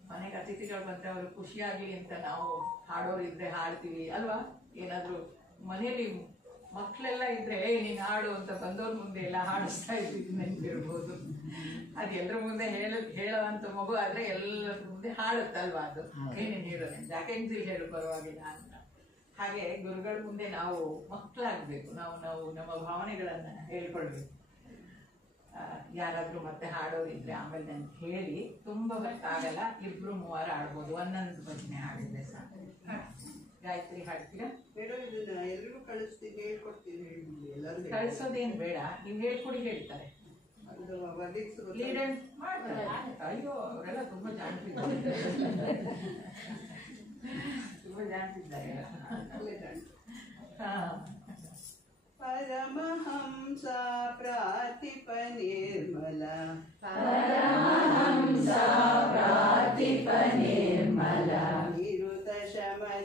ಮನೆಗೆ ಅತಿಥಿಗಳು ಬಂದರೆ ಅವರು ಖುಷಿಯಾಗಲಿ ಅಂತ ನಾವು ಹಾಡೋರು ಇದ್ರೆ ಹಾಡ್ತೀವಿ ಅಲ್ವಾ. ಏನಾದರೂ ಮನೆಯಲ್ಲಿ ಮಕ್ಕಳೆಲ್ಲ ಇದ್ರೆ ನೀನು ಹಾಡು ಅಂತ ಬಂದವ್ರ ಮುಂದೆ ಎಲ್ಲ ಹಾಡಿಸ್ತಾ ಇದ್ದಿದ್ದು ನೆನಪಿರ್ಬೋದು. ಅದು ಎಲ್ಲರ ಮುಂದೆ ಹೇಳೋವಂಥ ಮಗು ಆದರೆ ಎಲ್ಲರ ಮುಂದೆ ಹಾಡುತ್ತಲ್ವಾ, ಅದು ಏನೇನು ಹೇಳೋಣ, ಜಾಕೆಂಟ್ಸಿಲ್ ಹೇಳು ಪರವಾಗಿಲ್ಲ ಅಂತ. ಹಾಗೆ ಗುರುಗಳ ಮುಂದೆ ನಾವು ಮಕ್ಕಳಾಗಬೇಕು. ನಾವು ನಮ್ಮ ಭಾವನೆಗಳನ್ನು ಹೇಳ್ಕೊಳ್ಬೇಕು. ಯಾರಾದರೂ ಮತ್ತೆ ಹಾಡೋರಿದ್ರೆ ಆಮೇಲೆ ನನಗೆ ಹೇಳಿ. ತುಂಬ ಗೊತ್ತಾಗಲ್ಲ, 2-3 ಆಡ್ಬೋದು. ಒಂದೊಂದು ಭಜನೆ ಹಾಡಿದ್ರೆ ಸಾಕು. ಗಾಯತ್ರಿ ಹಾಡ್ತೀರಾ? ಎಲ್ರಿಗೂ ಕಳಿಸ್ತೀನಿ, ಹೇಳ್ಕೊಡ್ತೀನಿ. ಕಳಿಸೋದೇನು ಬೇಡ, ನೀವು ಹೇಳ್ಕೊಡಿ ಹೇಳ್ತಾರೆ. ಮಾಡ್ತಾರೆ. ಅಯ್ಯೋ, ಅವರೆಲ್ಲ ತುಂಬ ಜಾಣ್ತಿದ್ದಾರೆ, ತುಂಬ ಜಾಣ್ತಿದ್ದಾರೆ. ಪರಮಹಂಸ ಪ್ರಾತಿಪ ನಿರ್ಮಲ, ಪರಮಹಂಸ ಪ್ರಾತಿಪ ನಿರ್ಮಲ, ನಿರುತ ಶಮನ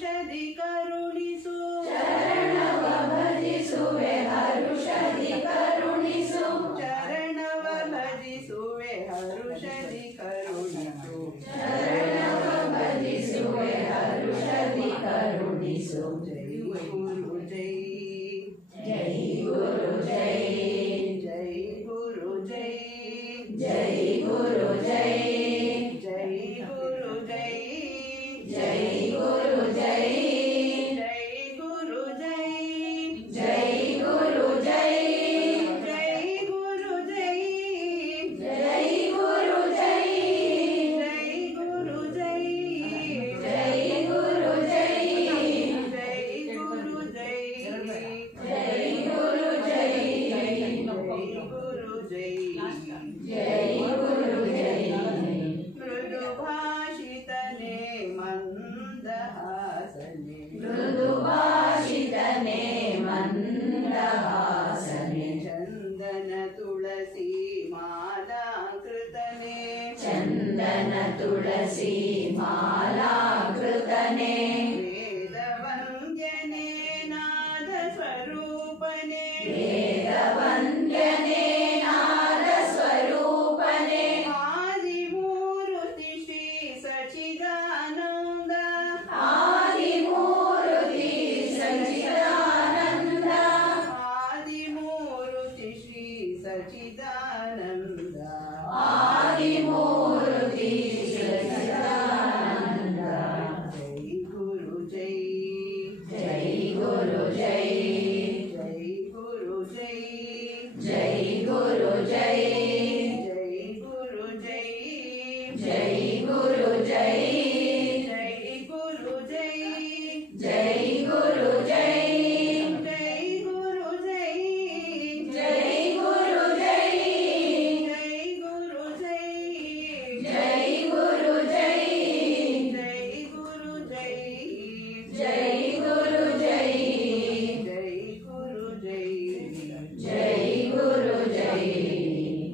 ಹರುಷದಿ ಕರುಣಿಸು ಚರಣವ ಭಜಿಸುವೆ ಹರುಷದಿ ಕರುಣಿಸು ಚರಣವ ಭಜಿಸುವೆ ಹರುಷದಿ ಕರುಣಿಸು ಚರಣವ ಭಜಿಸುವೆ ಹರುಷದಿ ಕರುಣಿಸು ಜೈ ಗುರು ಜೈ ಜೈ ಗುರು ಜೈ ಜೈ ಗುರು ಜೈ ಜೈ ಗುರು ಜೈ ಜೈ ಗುರು ಜೈ ಜೈ ಗುರು ಜೈ ಜೈ ಗುರು ಜೈ ಜೈ ಗುರು ಜೈ ಜೈ ಗುರು ಜೈ ಜೈ ಗುರು ಜೈ ಜೈ ಗುರು ಜೈ ಜೈ ಗುರು ಜೈ ಜೈ ಗುರು ಜೈ ಜೈ ಗುರು ಜೈ ಗುರು ಜೈ ಜೈ ಗುರು ಜೈ ಮೃದು ಭಾಷಿತನೆ ಮಂದಹಾಸನೆ ಮೃದು ಭಾಷಿತನೆ ಮಂದಹಾಸನೆ ಚಂದನ ತುಳಸಿ ಮಾಲಾಕೃತನೆ ಚಂದನ ತುಳಸಿ ಮಾಲಾಕೃತನೆ ವೇದವಂದ್ಯನೆ ನಾದ ಸ್ವರೂಪನೆ ವೇದವಂದ್ಯನೆ ನಾದ ಸ್ವರೂಪನೆ ಆದಿಮೂರುತಿ ಶ್ರೀ ಸಚಿದಾನಂದ ಆದಿಮೂರ್ತಿ ಸಚ್ಚಿದಾನಂದ ಆದಿಮೂರುತಿ ಶ್ರೀ ಸಚಿದಾನಂದ ಆದಿಮೂರ್ತಿ ಸಚ್ಚಿದಾನಂದ ಜೈ ಗುರು ಜೈ ಜೈ ಗುರು ಜೈ ಜೈ ಗುರು ಜೈ ಜೈ ಗುರು ಜೈ ಜೈ ಗುರು ಜೈ ಜೈ ಗುರು ಜೈ ಜೈ ಗುರು ಜೈ ಜೈ ಗುರು ಜೈ ಜೈ ಗುರು ಜೈ ಜೈ ಗುರು ಜೈ ಜೈ ಗುರು ಜೈ ಜೈ ಗುರು ಜೈ ಜೈ ಗುರು ಜೈ ಜೈ ಗುರು ಜೈ ಜೈ ಗುರು ಜೈ ಜೈ ಗುರು ಜೈ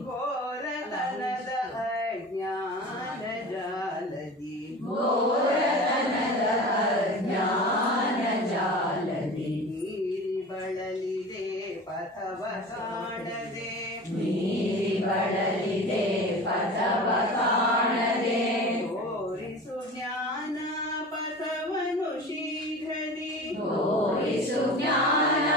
ಘೋರತನದ ಅಜ್ಞಾನ ಜಾಲದಿ ಘೋರತನದ ಅಜ್ಞಾನ ಜಾಲದಿ ನೀರಿ ಬಳಲಿದೆ ಪಥವ ಕಾಣದೆ ಮೀರಿ ಬಳಲಿದೆ ಪಥವ ಕಾಣದೆ ತೋರಿಸು ಜ್ಞಾನ ಪಥವನು ಶೀಘ್ರದಿ ತೋರಿಸು ಜ್ಞಾನ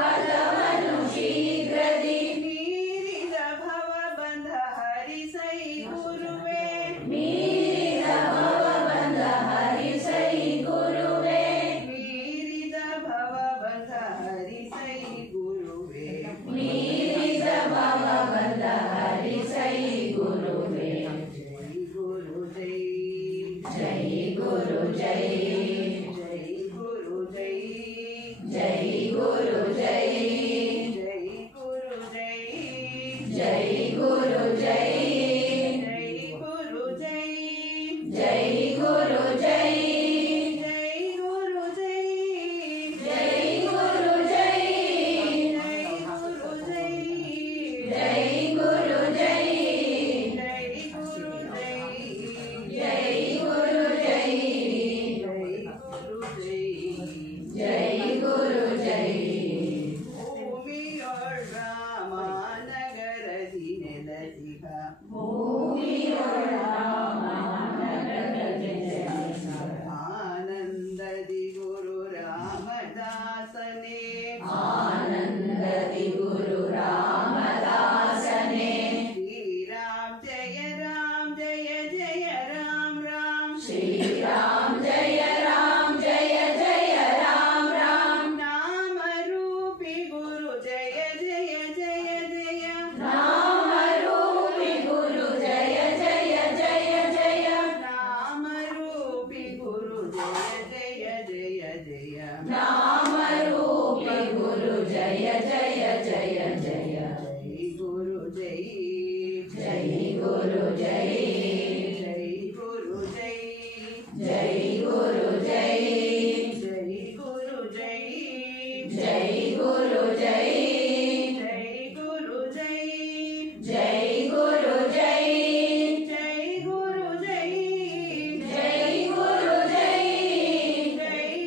ಪಥವನ್ನು ಶೀಘ್ರದಿ ಮೀರಿದ ಭವ ಬಂಧ ಹರಿಸೈ ಗುರುವೇ ಮೀರಿದ ಭವಬಂಧ ಹರಿಸೈ ಗುರುವೇ ಮೀರಿದ ಭವ ಬಂಧ ಹರಿಸೈ ಗುರುವೇ ಮೀರಿದ ಭವಬಂಧ ಹರಿಸೈ ಗುರುವೇ ಜೈ ಗುರು ಜೈ ಜೈ ಗುರು ಜೈ ಜೈ ಗುರು ಜೈ ಜೈ ಗುರು ಜೈ ಜೈ ಗುರು ಜೈ ಜೈ ಗುರು ಜೈ ಜೈ ಗುರು ಜೈ ಜೈ ಗುರು ಜೈ ಜೈ ಗುರು ಜೈ ಜೈ ಗುರು ಜೈ ಜೈ ಗುರು ಜೈ ಜೈ ಗುರು ಜೈ ಜೈ ಗುರು ಜೈ ಜೈ ಗುರು ಜೈ ಜೈ ಗುರು ಜೈ ಜೈ ಗುರು ಜೈ ಭೂಮಿಯೊಳ್ ರಾಮನಗರದಿ ನೆಲಸಿಗ ಆನಂದದಿ ಗುರು ರಾಮದಾಸನೇ ಆನಂದದಿ ಗುರು ರಾಮದಾಸನೇ ಶ್ರೀರಾಮ್ ಜಯ ರಾಮ್ ಜಯ ಜಯ ರಾಮ್ ರಾಮ್ ಶ್ರೀರಾಮ್ ಜಯ ರಾಮ್ ಜಯ ಜಯ ರಾಮ್ ರಾಮ್ ನಾಮ ರೂಪಿ ಗುರು ಜಯ ಜಯ ಜಯ ಜಯ ನಾಮ ರೂಪಿ ಗುರು ಜಯ ಜಯ ಜಯ ಜಯ ನಾಮ ರೂಪಿ ಗುರು ಜಯ ಜಯ ಜಯ ಜಯ ನಾಮ ರೂಪಿ ಗುರು ಜಯ ಜಯ ಜಯ ಜಯ ಜೈ ಗುರು ಜೈ ಜೈ ಗುರು ಜೈ ಜೈ ಗುರು ಜೈ ಜೈ ಗುರು ಜೈ ಜೈ ಗುರು ಜೈ ಜೈ ಗುರು ಜೈ ಜೈ ಗುರು ಜೈ ಜೈ ಗುರು ಜೈ ಜೈ ಗುರು ಜೈ ಜೈ ಗುರು ಜೈ ಜೈ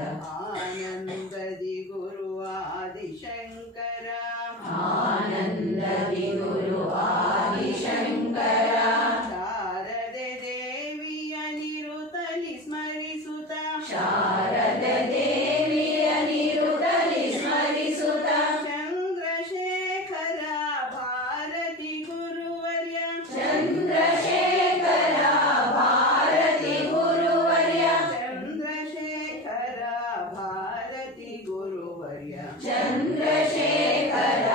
ಆನಂದದಿ ಗುರು ಆದಿಶಂಕರ ಆನಂದದಿ ಗುರು ಆದಿಶಂಕರ ಶಾರದೆ ದೇವಿಯ ನಿರುತಲಿ ಸ್ಮರಿಸುತ್ತ ಶಾರದೆ ದೇವಿಯ ನಿರುತಲಿ ಸ್ಮರಿಸುತ್ತ ಚಂದ್ರಶೇಖರ ಭಾರತಿ ಗುರುವರ್ಯ ಚಂದ್ರಶೇಖರ ಭಾರತಿ ಗುರುವರ್ಯ ಚಂದ್ರಶೇಖರ ಭಾರತಿ ಗುರುವರ್ಯ ಚಂದ್ರಶೇಖರ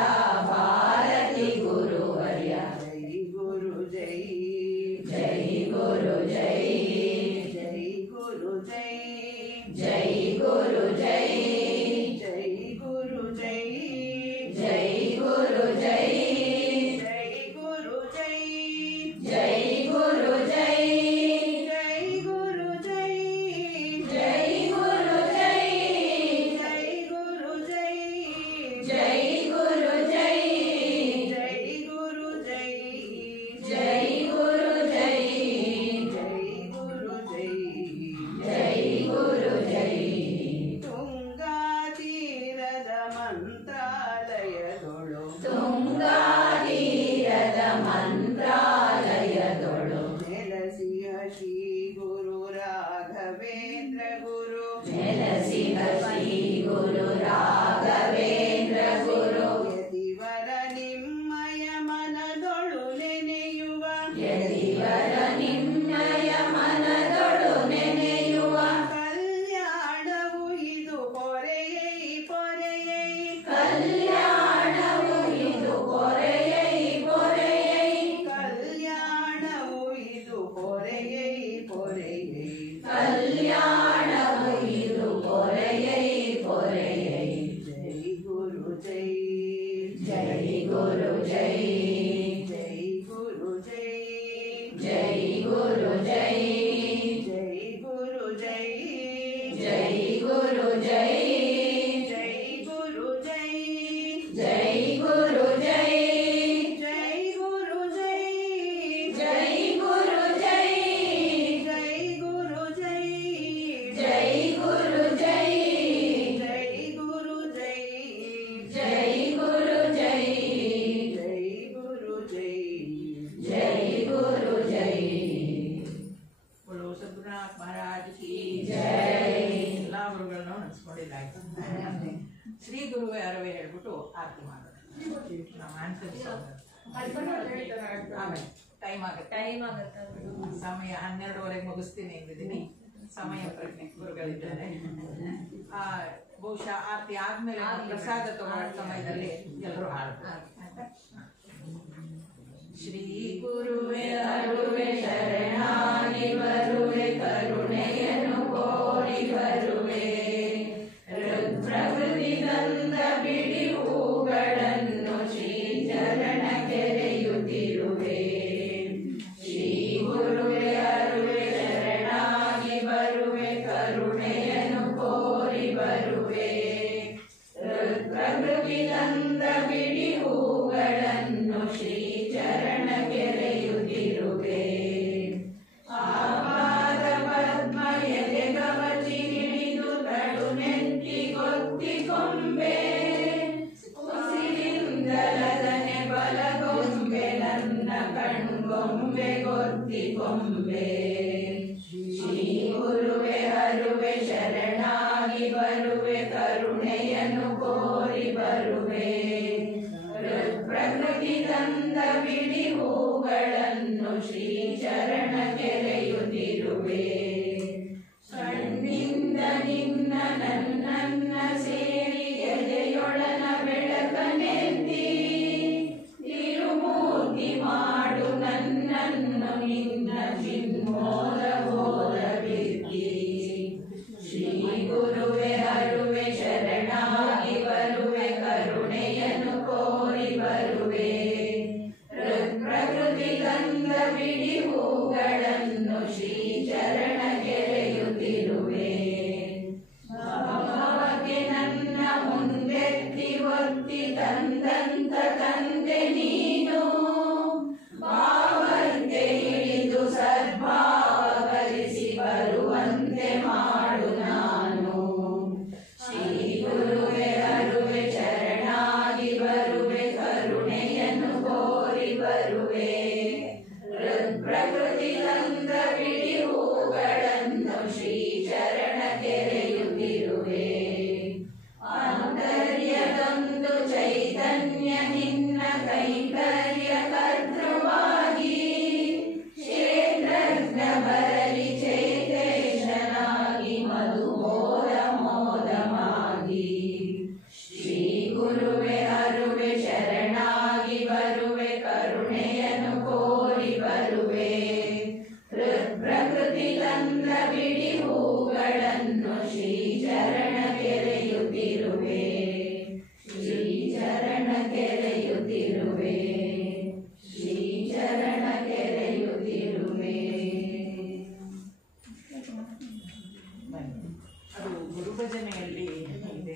ಭಾರತಿ ಗುರುವರ್ಯ ಜೈ ಗುರು ಜೈ ಜೈ ಗುರು ಜೈ ಜೈ ಗುರು ಜೈ ಜೈ ಗುರು ಜೈ ಜೈ ಗುರು ಜೈ ಜೈ ಗುರು ಜೈ ಜೈ ಗುರು ಜೈ ಜೈ ಗುರು ಜೈ ಜೈ ಗುರು ಜೈ ಜೈ ಗುರು ಜೈ ಜೈ ಗುರು ಜೈ ಜೈ ಗುರು ಜೈ ಜೈ ಗುರು ಜೈ ಜೈ ಗುರು ಜೈ ಜೈ ಗುರು ಜೈ ಜೈ ಗುರು ಜೈ ತುಂಗಾ ತೀರದ ಮಂತ್ರಾಲಯದೊಳು ತುಂಗಾ ತೀರದ ಮಂತ್ರಾಲಯದೊಳು ನೆಲಸಿಯ ಶ್ರೀ ಗುರು ರಾಘವೇಂದ್ರ ಗುರು ನೆಲಸಿದ ಶ್ರೀ ಗುರು ರಾಘವೇಂದ್ರ ಗುರು ಯತಿವರ ನಿಮ್ಮಯ ಮನದೊಳು ನೆನೆಯುವ ಯತಿವರ ನಿನ್ನಯ ಮನದೊಳು ನೆನೆಯುವ ಕಲ್ಯಾಣವು ಇದು ಪೊರೆಯೈ ಪೊರೆಯೈ ಕಲ್ಯಾಣವು ಇದು ಪೊರೆಯೈ ಪೊರೆಯೈ ಕಲ್ಯಾಣವು ಇದು ಪೊರೆಯೈ ಪೊರೆಯೈ ಕಲ್ಯಾಣವು ಇದು ಪೊರೆಯೈ ಪೊರೆಯೈ ಜೈ ಗುರು ಜೈ ಜೈ ಗುರು ಜೈ ಜೈ ಗುರು ಜೈ ಜೈ ಗುರು ಜೈ ಜೈ ಗುರು ಜೈ ಜೈ ಗುರು ಜೈ ಜೈ ಗುರು ಜೈ ಜೈ ಗುರು ಜೈ ಜೈ ಗುರು ಜೈ ಜೈ ಗುರು ಜೈ ಜೈ ಗುರು ಜೈ ಜೈ ಗುರು ಜೈ ಜೈ ಗುರು ಜೈ ಜೈ ಗುರು ಜೈ ಜೈ ಗುರು ಜೈ ಜೈ ಗುರು ಜೈ बोलो सद्गुरुनाथ महाराज की ಜೈ ಎಲ್ಲ ಗುರುಗಳನ್ನು ನೆನೆಸ್ಕೊಂಡಿದ್ದಾಯ್ತು. ಶ್ರೀ ಗುರುವೇ ಅರವೇ ಹೇಳ್ಬಿಟ್ಟು ಆರತಿ ಮಾಡೋದು. ನಮ್ಮ ಆಂಟನಿ ಸ್ವಾಮಿ. ಆಮೇಲೆ ಟೈಮ್ ಆಗುತ್ತೆ. ಸಮಯ 12:30 ಮುಗಿಸ್ತೀನಿ ಎಂದಿದ್ದೀನಿ. ಸಮಯ ಪ್ರಜ್ಞೆ ಗುರುಗಳಿದ್ದಾರೆ. ಬಹುಶಃ ಆರತಿ ಆದ್ಮೇಲೆ ಪ್ರಸಾದ ತಗೊಳ್ಳೋ ಸಮಯದಲ್ಲಿ ಎಲ್ಲರೂ ಹಾಡ್ತಾರೆ. ಶ್ರೀ ಗುರುವೇ ಅರುವೆ ಶರಣಾಗಿ ಬರುವೆ ಕರುಣೆಯನ್ನು ಕೋರಿ ಬರುವೆ ರುದ್ರವೃದಿಗಂಧ ಬಿಡಿ ಹೂಗಳನ್ನು ಶ್ರೀ ಚರಣ ಕೆರೆಯುತ್ತಿರುವೆ ಶ್ರೀ ಗುರುವೆ ಅರುವೆ ಶರಣಾಗಿ ಬರುವೆ ಕರುಣೆಯನ್ನು ಕೋರಿ ಬರುವೆ ರುದ್ರವೃದಿಗಂಧ ಬಿಡಿ ಹೂಗಳನ್ನು ಶ್ರೀ ಚರಣ ಕೆರೆಯುತ್ತಿರುವೆ ಆವ ಬಿಡಿ ಹೂಗಳನ್ನು ಶ್ರೀಚರಣ ಕೆರೆಯುತ್ತಿರುವೆ, ಶ್ರೀಚರಣ ಕೆರೆಯುತ್ತಿರುವೆ, ಶ್ರೀಚರಣ ಕೆರೆಯುತ್ತಿರುವೆ. ಅದು ಗುರುಭಜನೆಯಲ್ಲಿ ಇದೆ.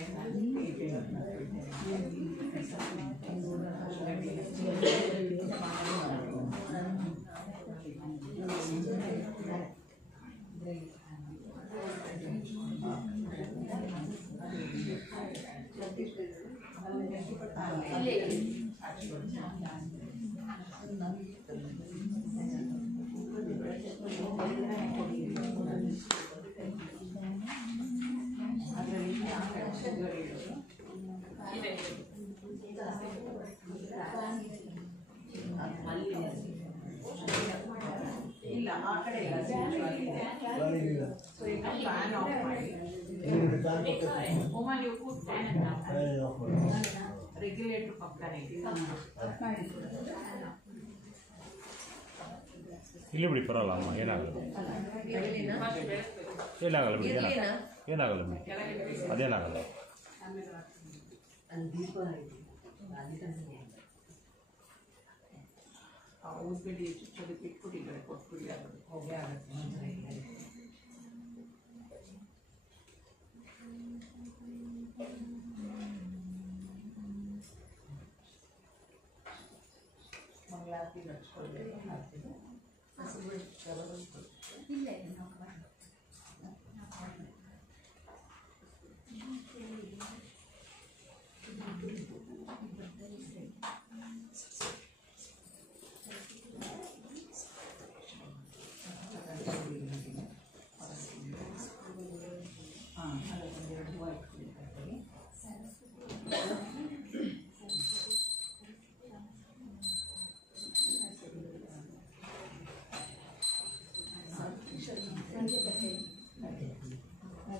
ಇಲ್ಲ ಆ ಕಡೆ ಇಲ್ಲ, ಸೊ ಈಗ ಫ್ಯಾನ್ ಆಫ್ ಮಾಡಿ. ನೀವು ಕೂತ್ ರೆಗ್ಯುಲೇಟರ್ ಪಕ್ಕನೇ ಇಲ್ಲಿ ಬಿಡಿ, ಪರವಾಗಿಲ್ಲ ಅಮ್ಮ, ಏನಾಗಲ್ಲ ಏನಾಗಲ್ಲ ಬಿಡಿ, ಏನಾಗಲ್ಲ ಬಿಡಿ, ಅದೇನಾಗಲ್ಲ. ಊದ್ಬಿಡಿ ಚುಚ್ಚೋದು ಬಿಟ್ಬಿಟ್ಟು ಈ ಕಡೆ ಕೊಟ್ಬಿಡಿ, ಆಗೋದು ಹೋಗೇ ಆಗುತ್ತೆ. ಮಂಗಳಾರತಿ ಹಚ್ಕೊಳ್ಬೇಕು. ಇಲ್ಲೇ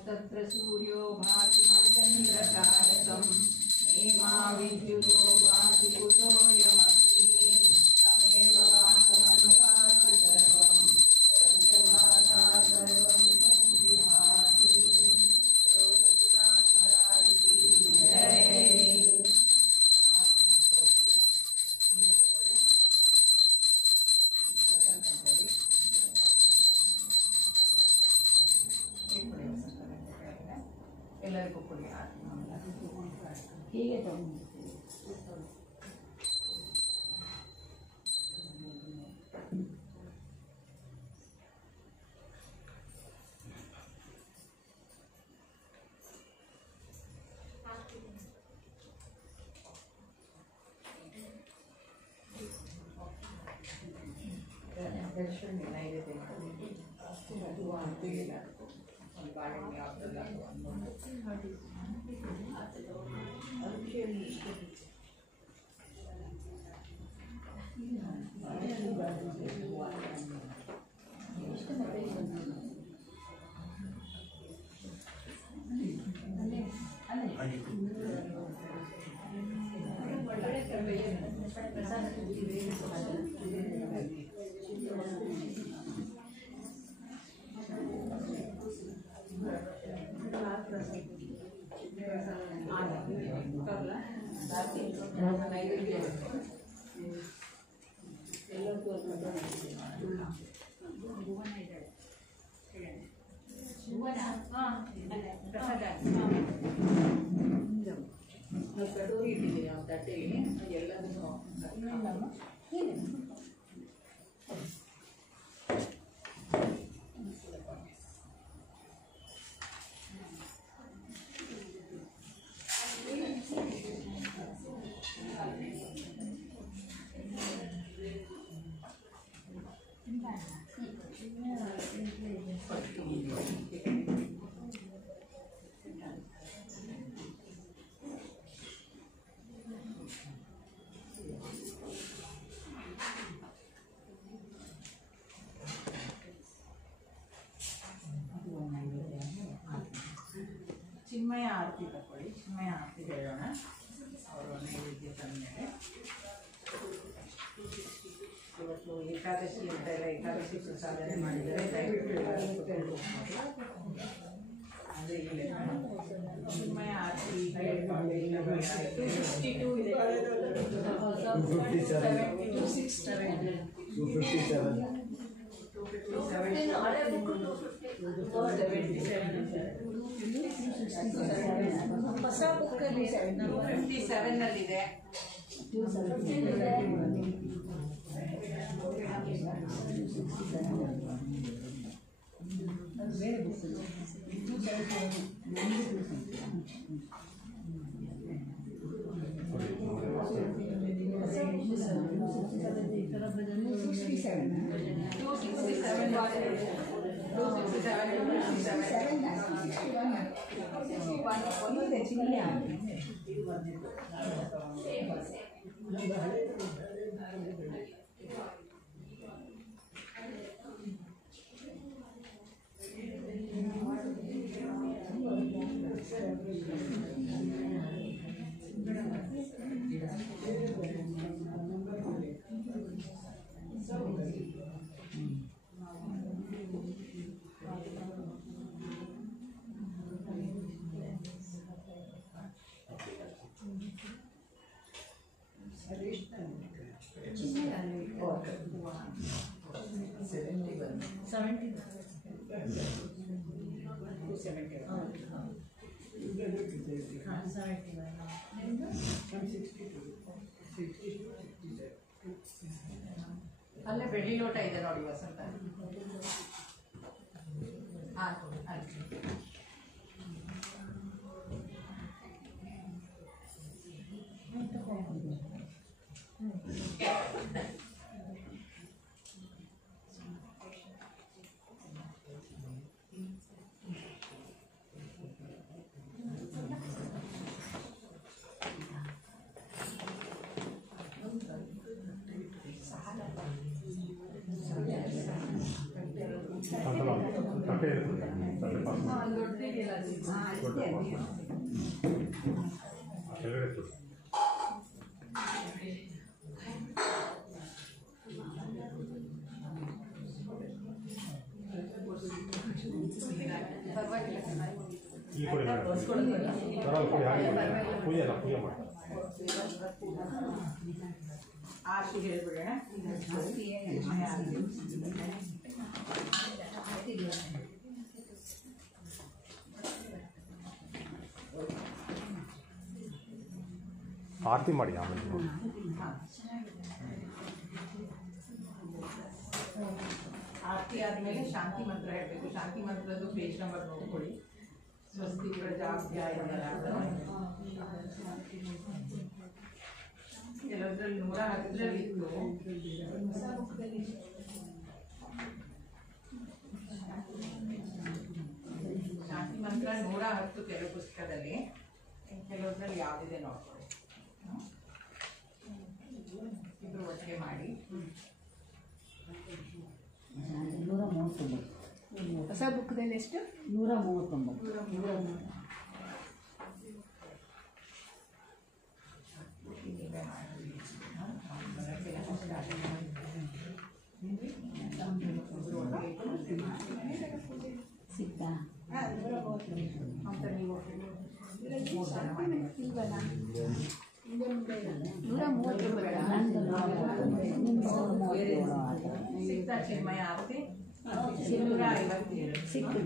तत्र सूर्यो भाति चन्द्रतारकं हेमा विद्युतो भाति कुतोऽयमग्निः तमेव वासमनुपाति सर्वं पञ्चभाता सर्वमिदं विभाति। रोदगुणात् महाराज की जय। ಎಲ್ಲರಿಗೂ ಕೊಡಿ. ಹೀಗೆ ತಗೊಂಡು ದರ್ಶನ ನೈವೇದ್ಯ ಅದು ಅಂತಿಲ್ಲ, ಒಂದು ಬಾಳೆಹಣ್ಣು ಯಾವುದಲ್ಲ ಕಟೋರಿ ಇಟ್ಟಿದ್ದೀನಿ ಆ ತಟ್ಟೆಗೆ ಎಲ್ಲದನ್ನು ಚಿನ್ಮಯ ಆರತಿ ತಗೊಳ್ಳಿ. ಚಿನ್ಮಯ ಆರತಿ ಹೇಳೋಣ. ಅವರು ನೈವೇದ್ಯ ತಂದ್ಮೇಲೆ ಇವತ್ತು ಏಕಾದಶಿ ಅಂತ ಎಲ್ಲ ಏಕಾದಶಿ ಪ್ರಸಾದನೆ ಮಾಡಿದರೆ ದಯವಿಟ್ಟು ಚಿನ್ಮಯ ಆರತಿ 262 ಇದೆ. 257 ಹೊಸ ಬುಕ್ಕಲ್ಲಿ 257 ನಲ್ಲಿದೆ. ಬೇರೆ ಬುಕ್ಸ್ ಅಲ್ಲೇ ಬೆಳ್ಳಿ ಲೋಟ ಇದೆ ನೋಡಿ ವಸಂತ. ಆರ್ತಿ ಹೇಳ್ಬಿಡೋಣ. ಆರತಿ ಮಾಡಿ ಆಮೇಲೆ ಆರತಿ ಆದಮೇಲೆ ಶಾಂತಿ ಮಂತ್ರ ಹೇಳಬೇಕು. ಶಾಂತಿ ಮಂತ್ರದ್ದು ಪೇಜ್ ನಂಬರ್ ನೋಡ್ಕೊಳ್ಳಿ. ಸ್ವಸ್ತಿ ಪ್ರಜಾಭ್ಯಾಯ ಕೆಲವರಲ್ಲಿ 110 ಶಾಂತಿ ಮಂತ್ರ 110 ಕೆಲವು ಪುಸ್ತಕದಲ್ಲಿ, ಕೆಲವರಲ್ಲಿ ಯಾವುದಿದೆ ನೋಡ್ಕೊಳ್ಳಿ. ಇಬ್ರು ಒಟ್ಟಿಗೆ ಮಾಡಿ. 139 ಹೊಸ ಬುಕ್ದಲ್ಲಿ ಎಷ್ಟು? 139. ಸಿಗ್ತಾ ಅಂತ ನೀವು 130 ಸಿಗ್ತಾ ಚಿನ್ಮಯ ಆರತಿ 157 ಸಿಕ್ತು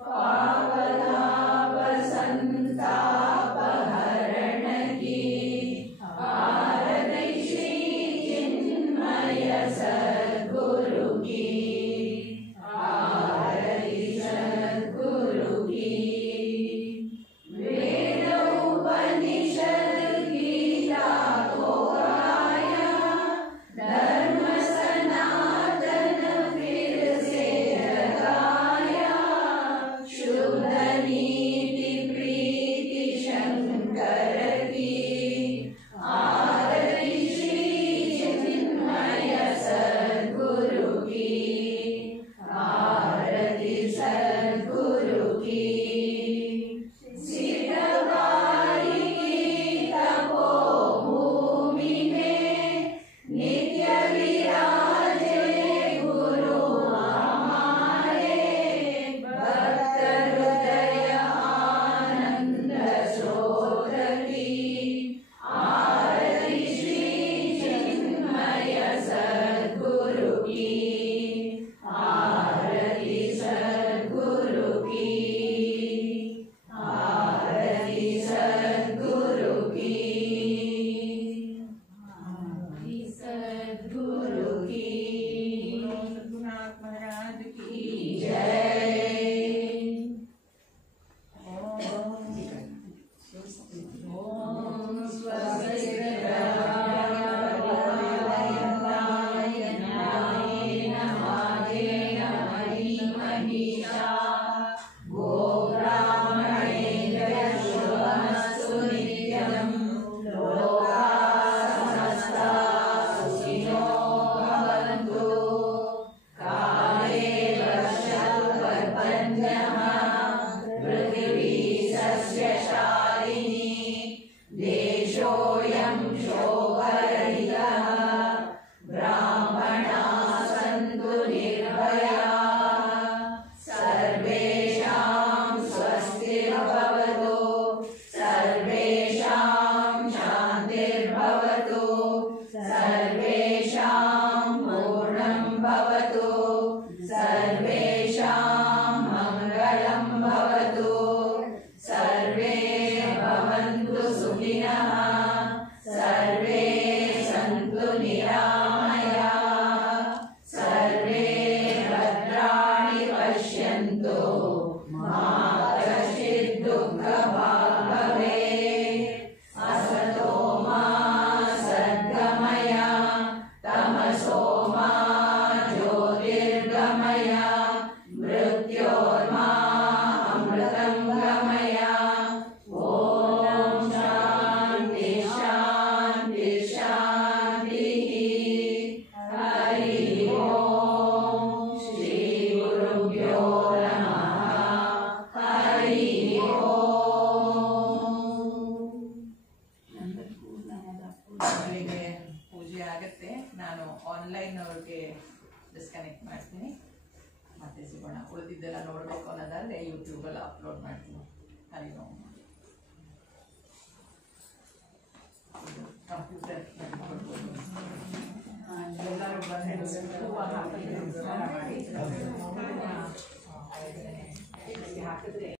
पावना वसंतापहरण ಉಳಿದಿದ್ದೆಲ್ಲ ನೋಡಬೇಕು ಅನ್ನೋದಾದರೆ ಯೂಟ್ಯೂಬಲ್ಲಿ ಅಪ್ಲೋಡ್ ಮಾಡ್ತೀನಿ ಹರಿನೋವು ಕಂಪ್ಯೂಟರ್ ಎಲ್ಲರೂ ಬಂದು ಹೂವು ಹಾಕಿ ನಮಸ್ಕಾರ ಮಾಡಿ ಹಾಕಿದ್ರೆ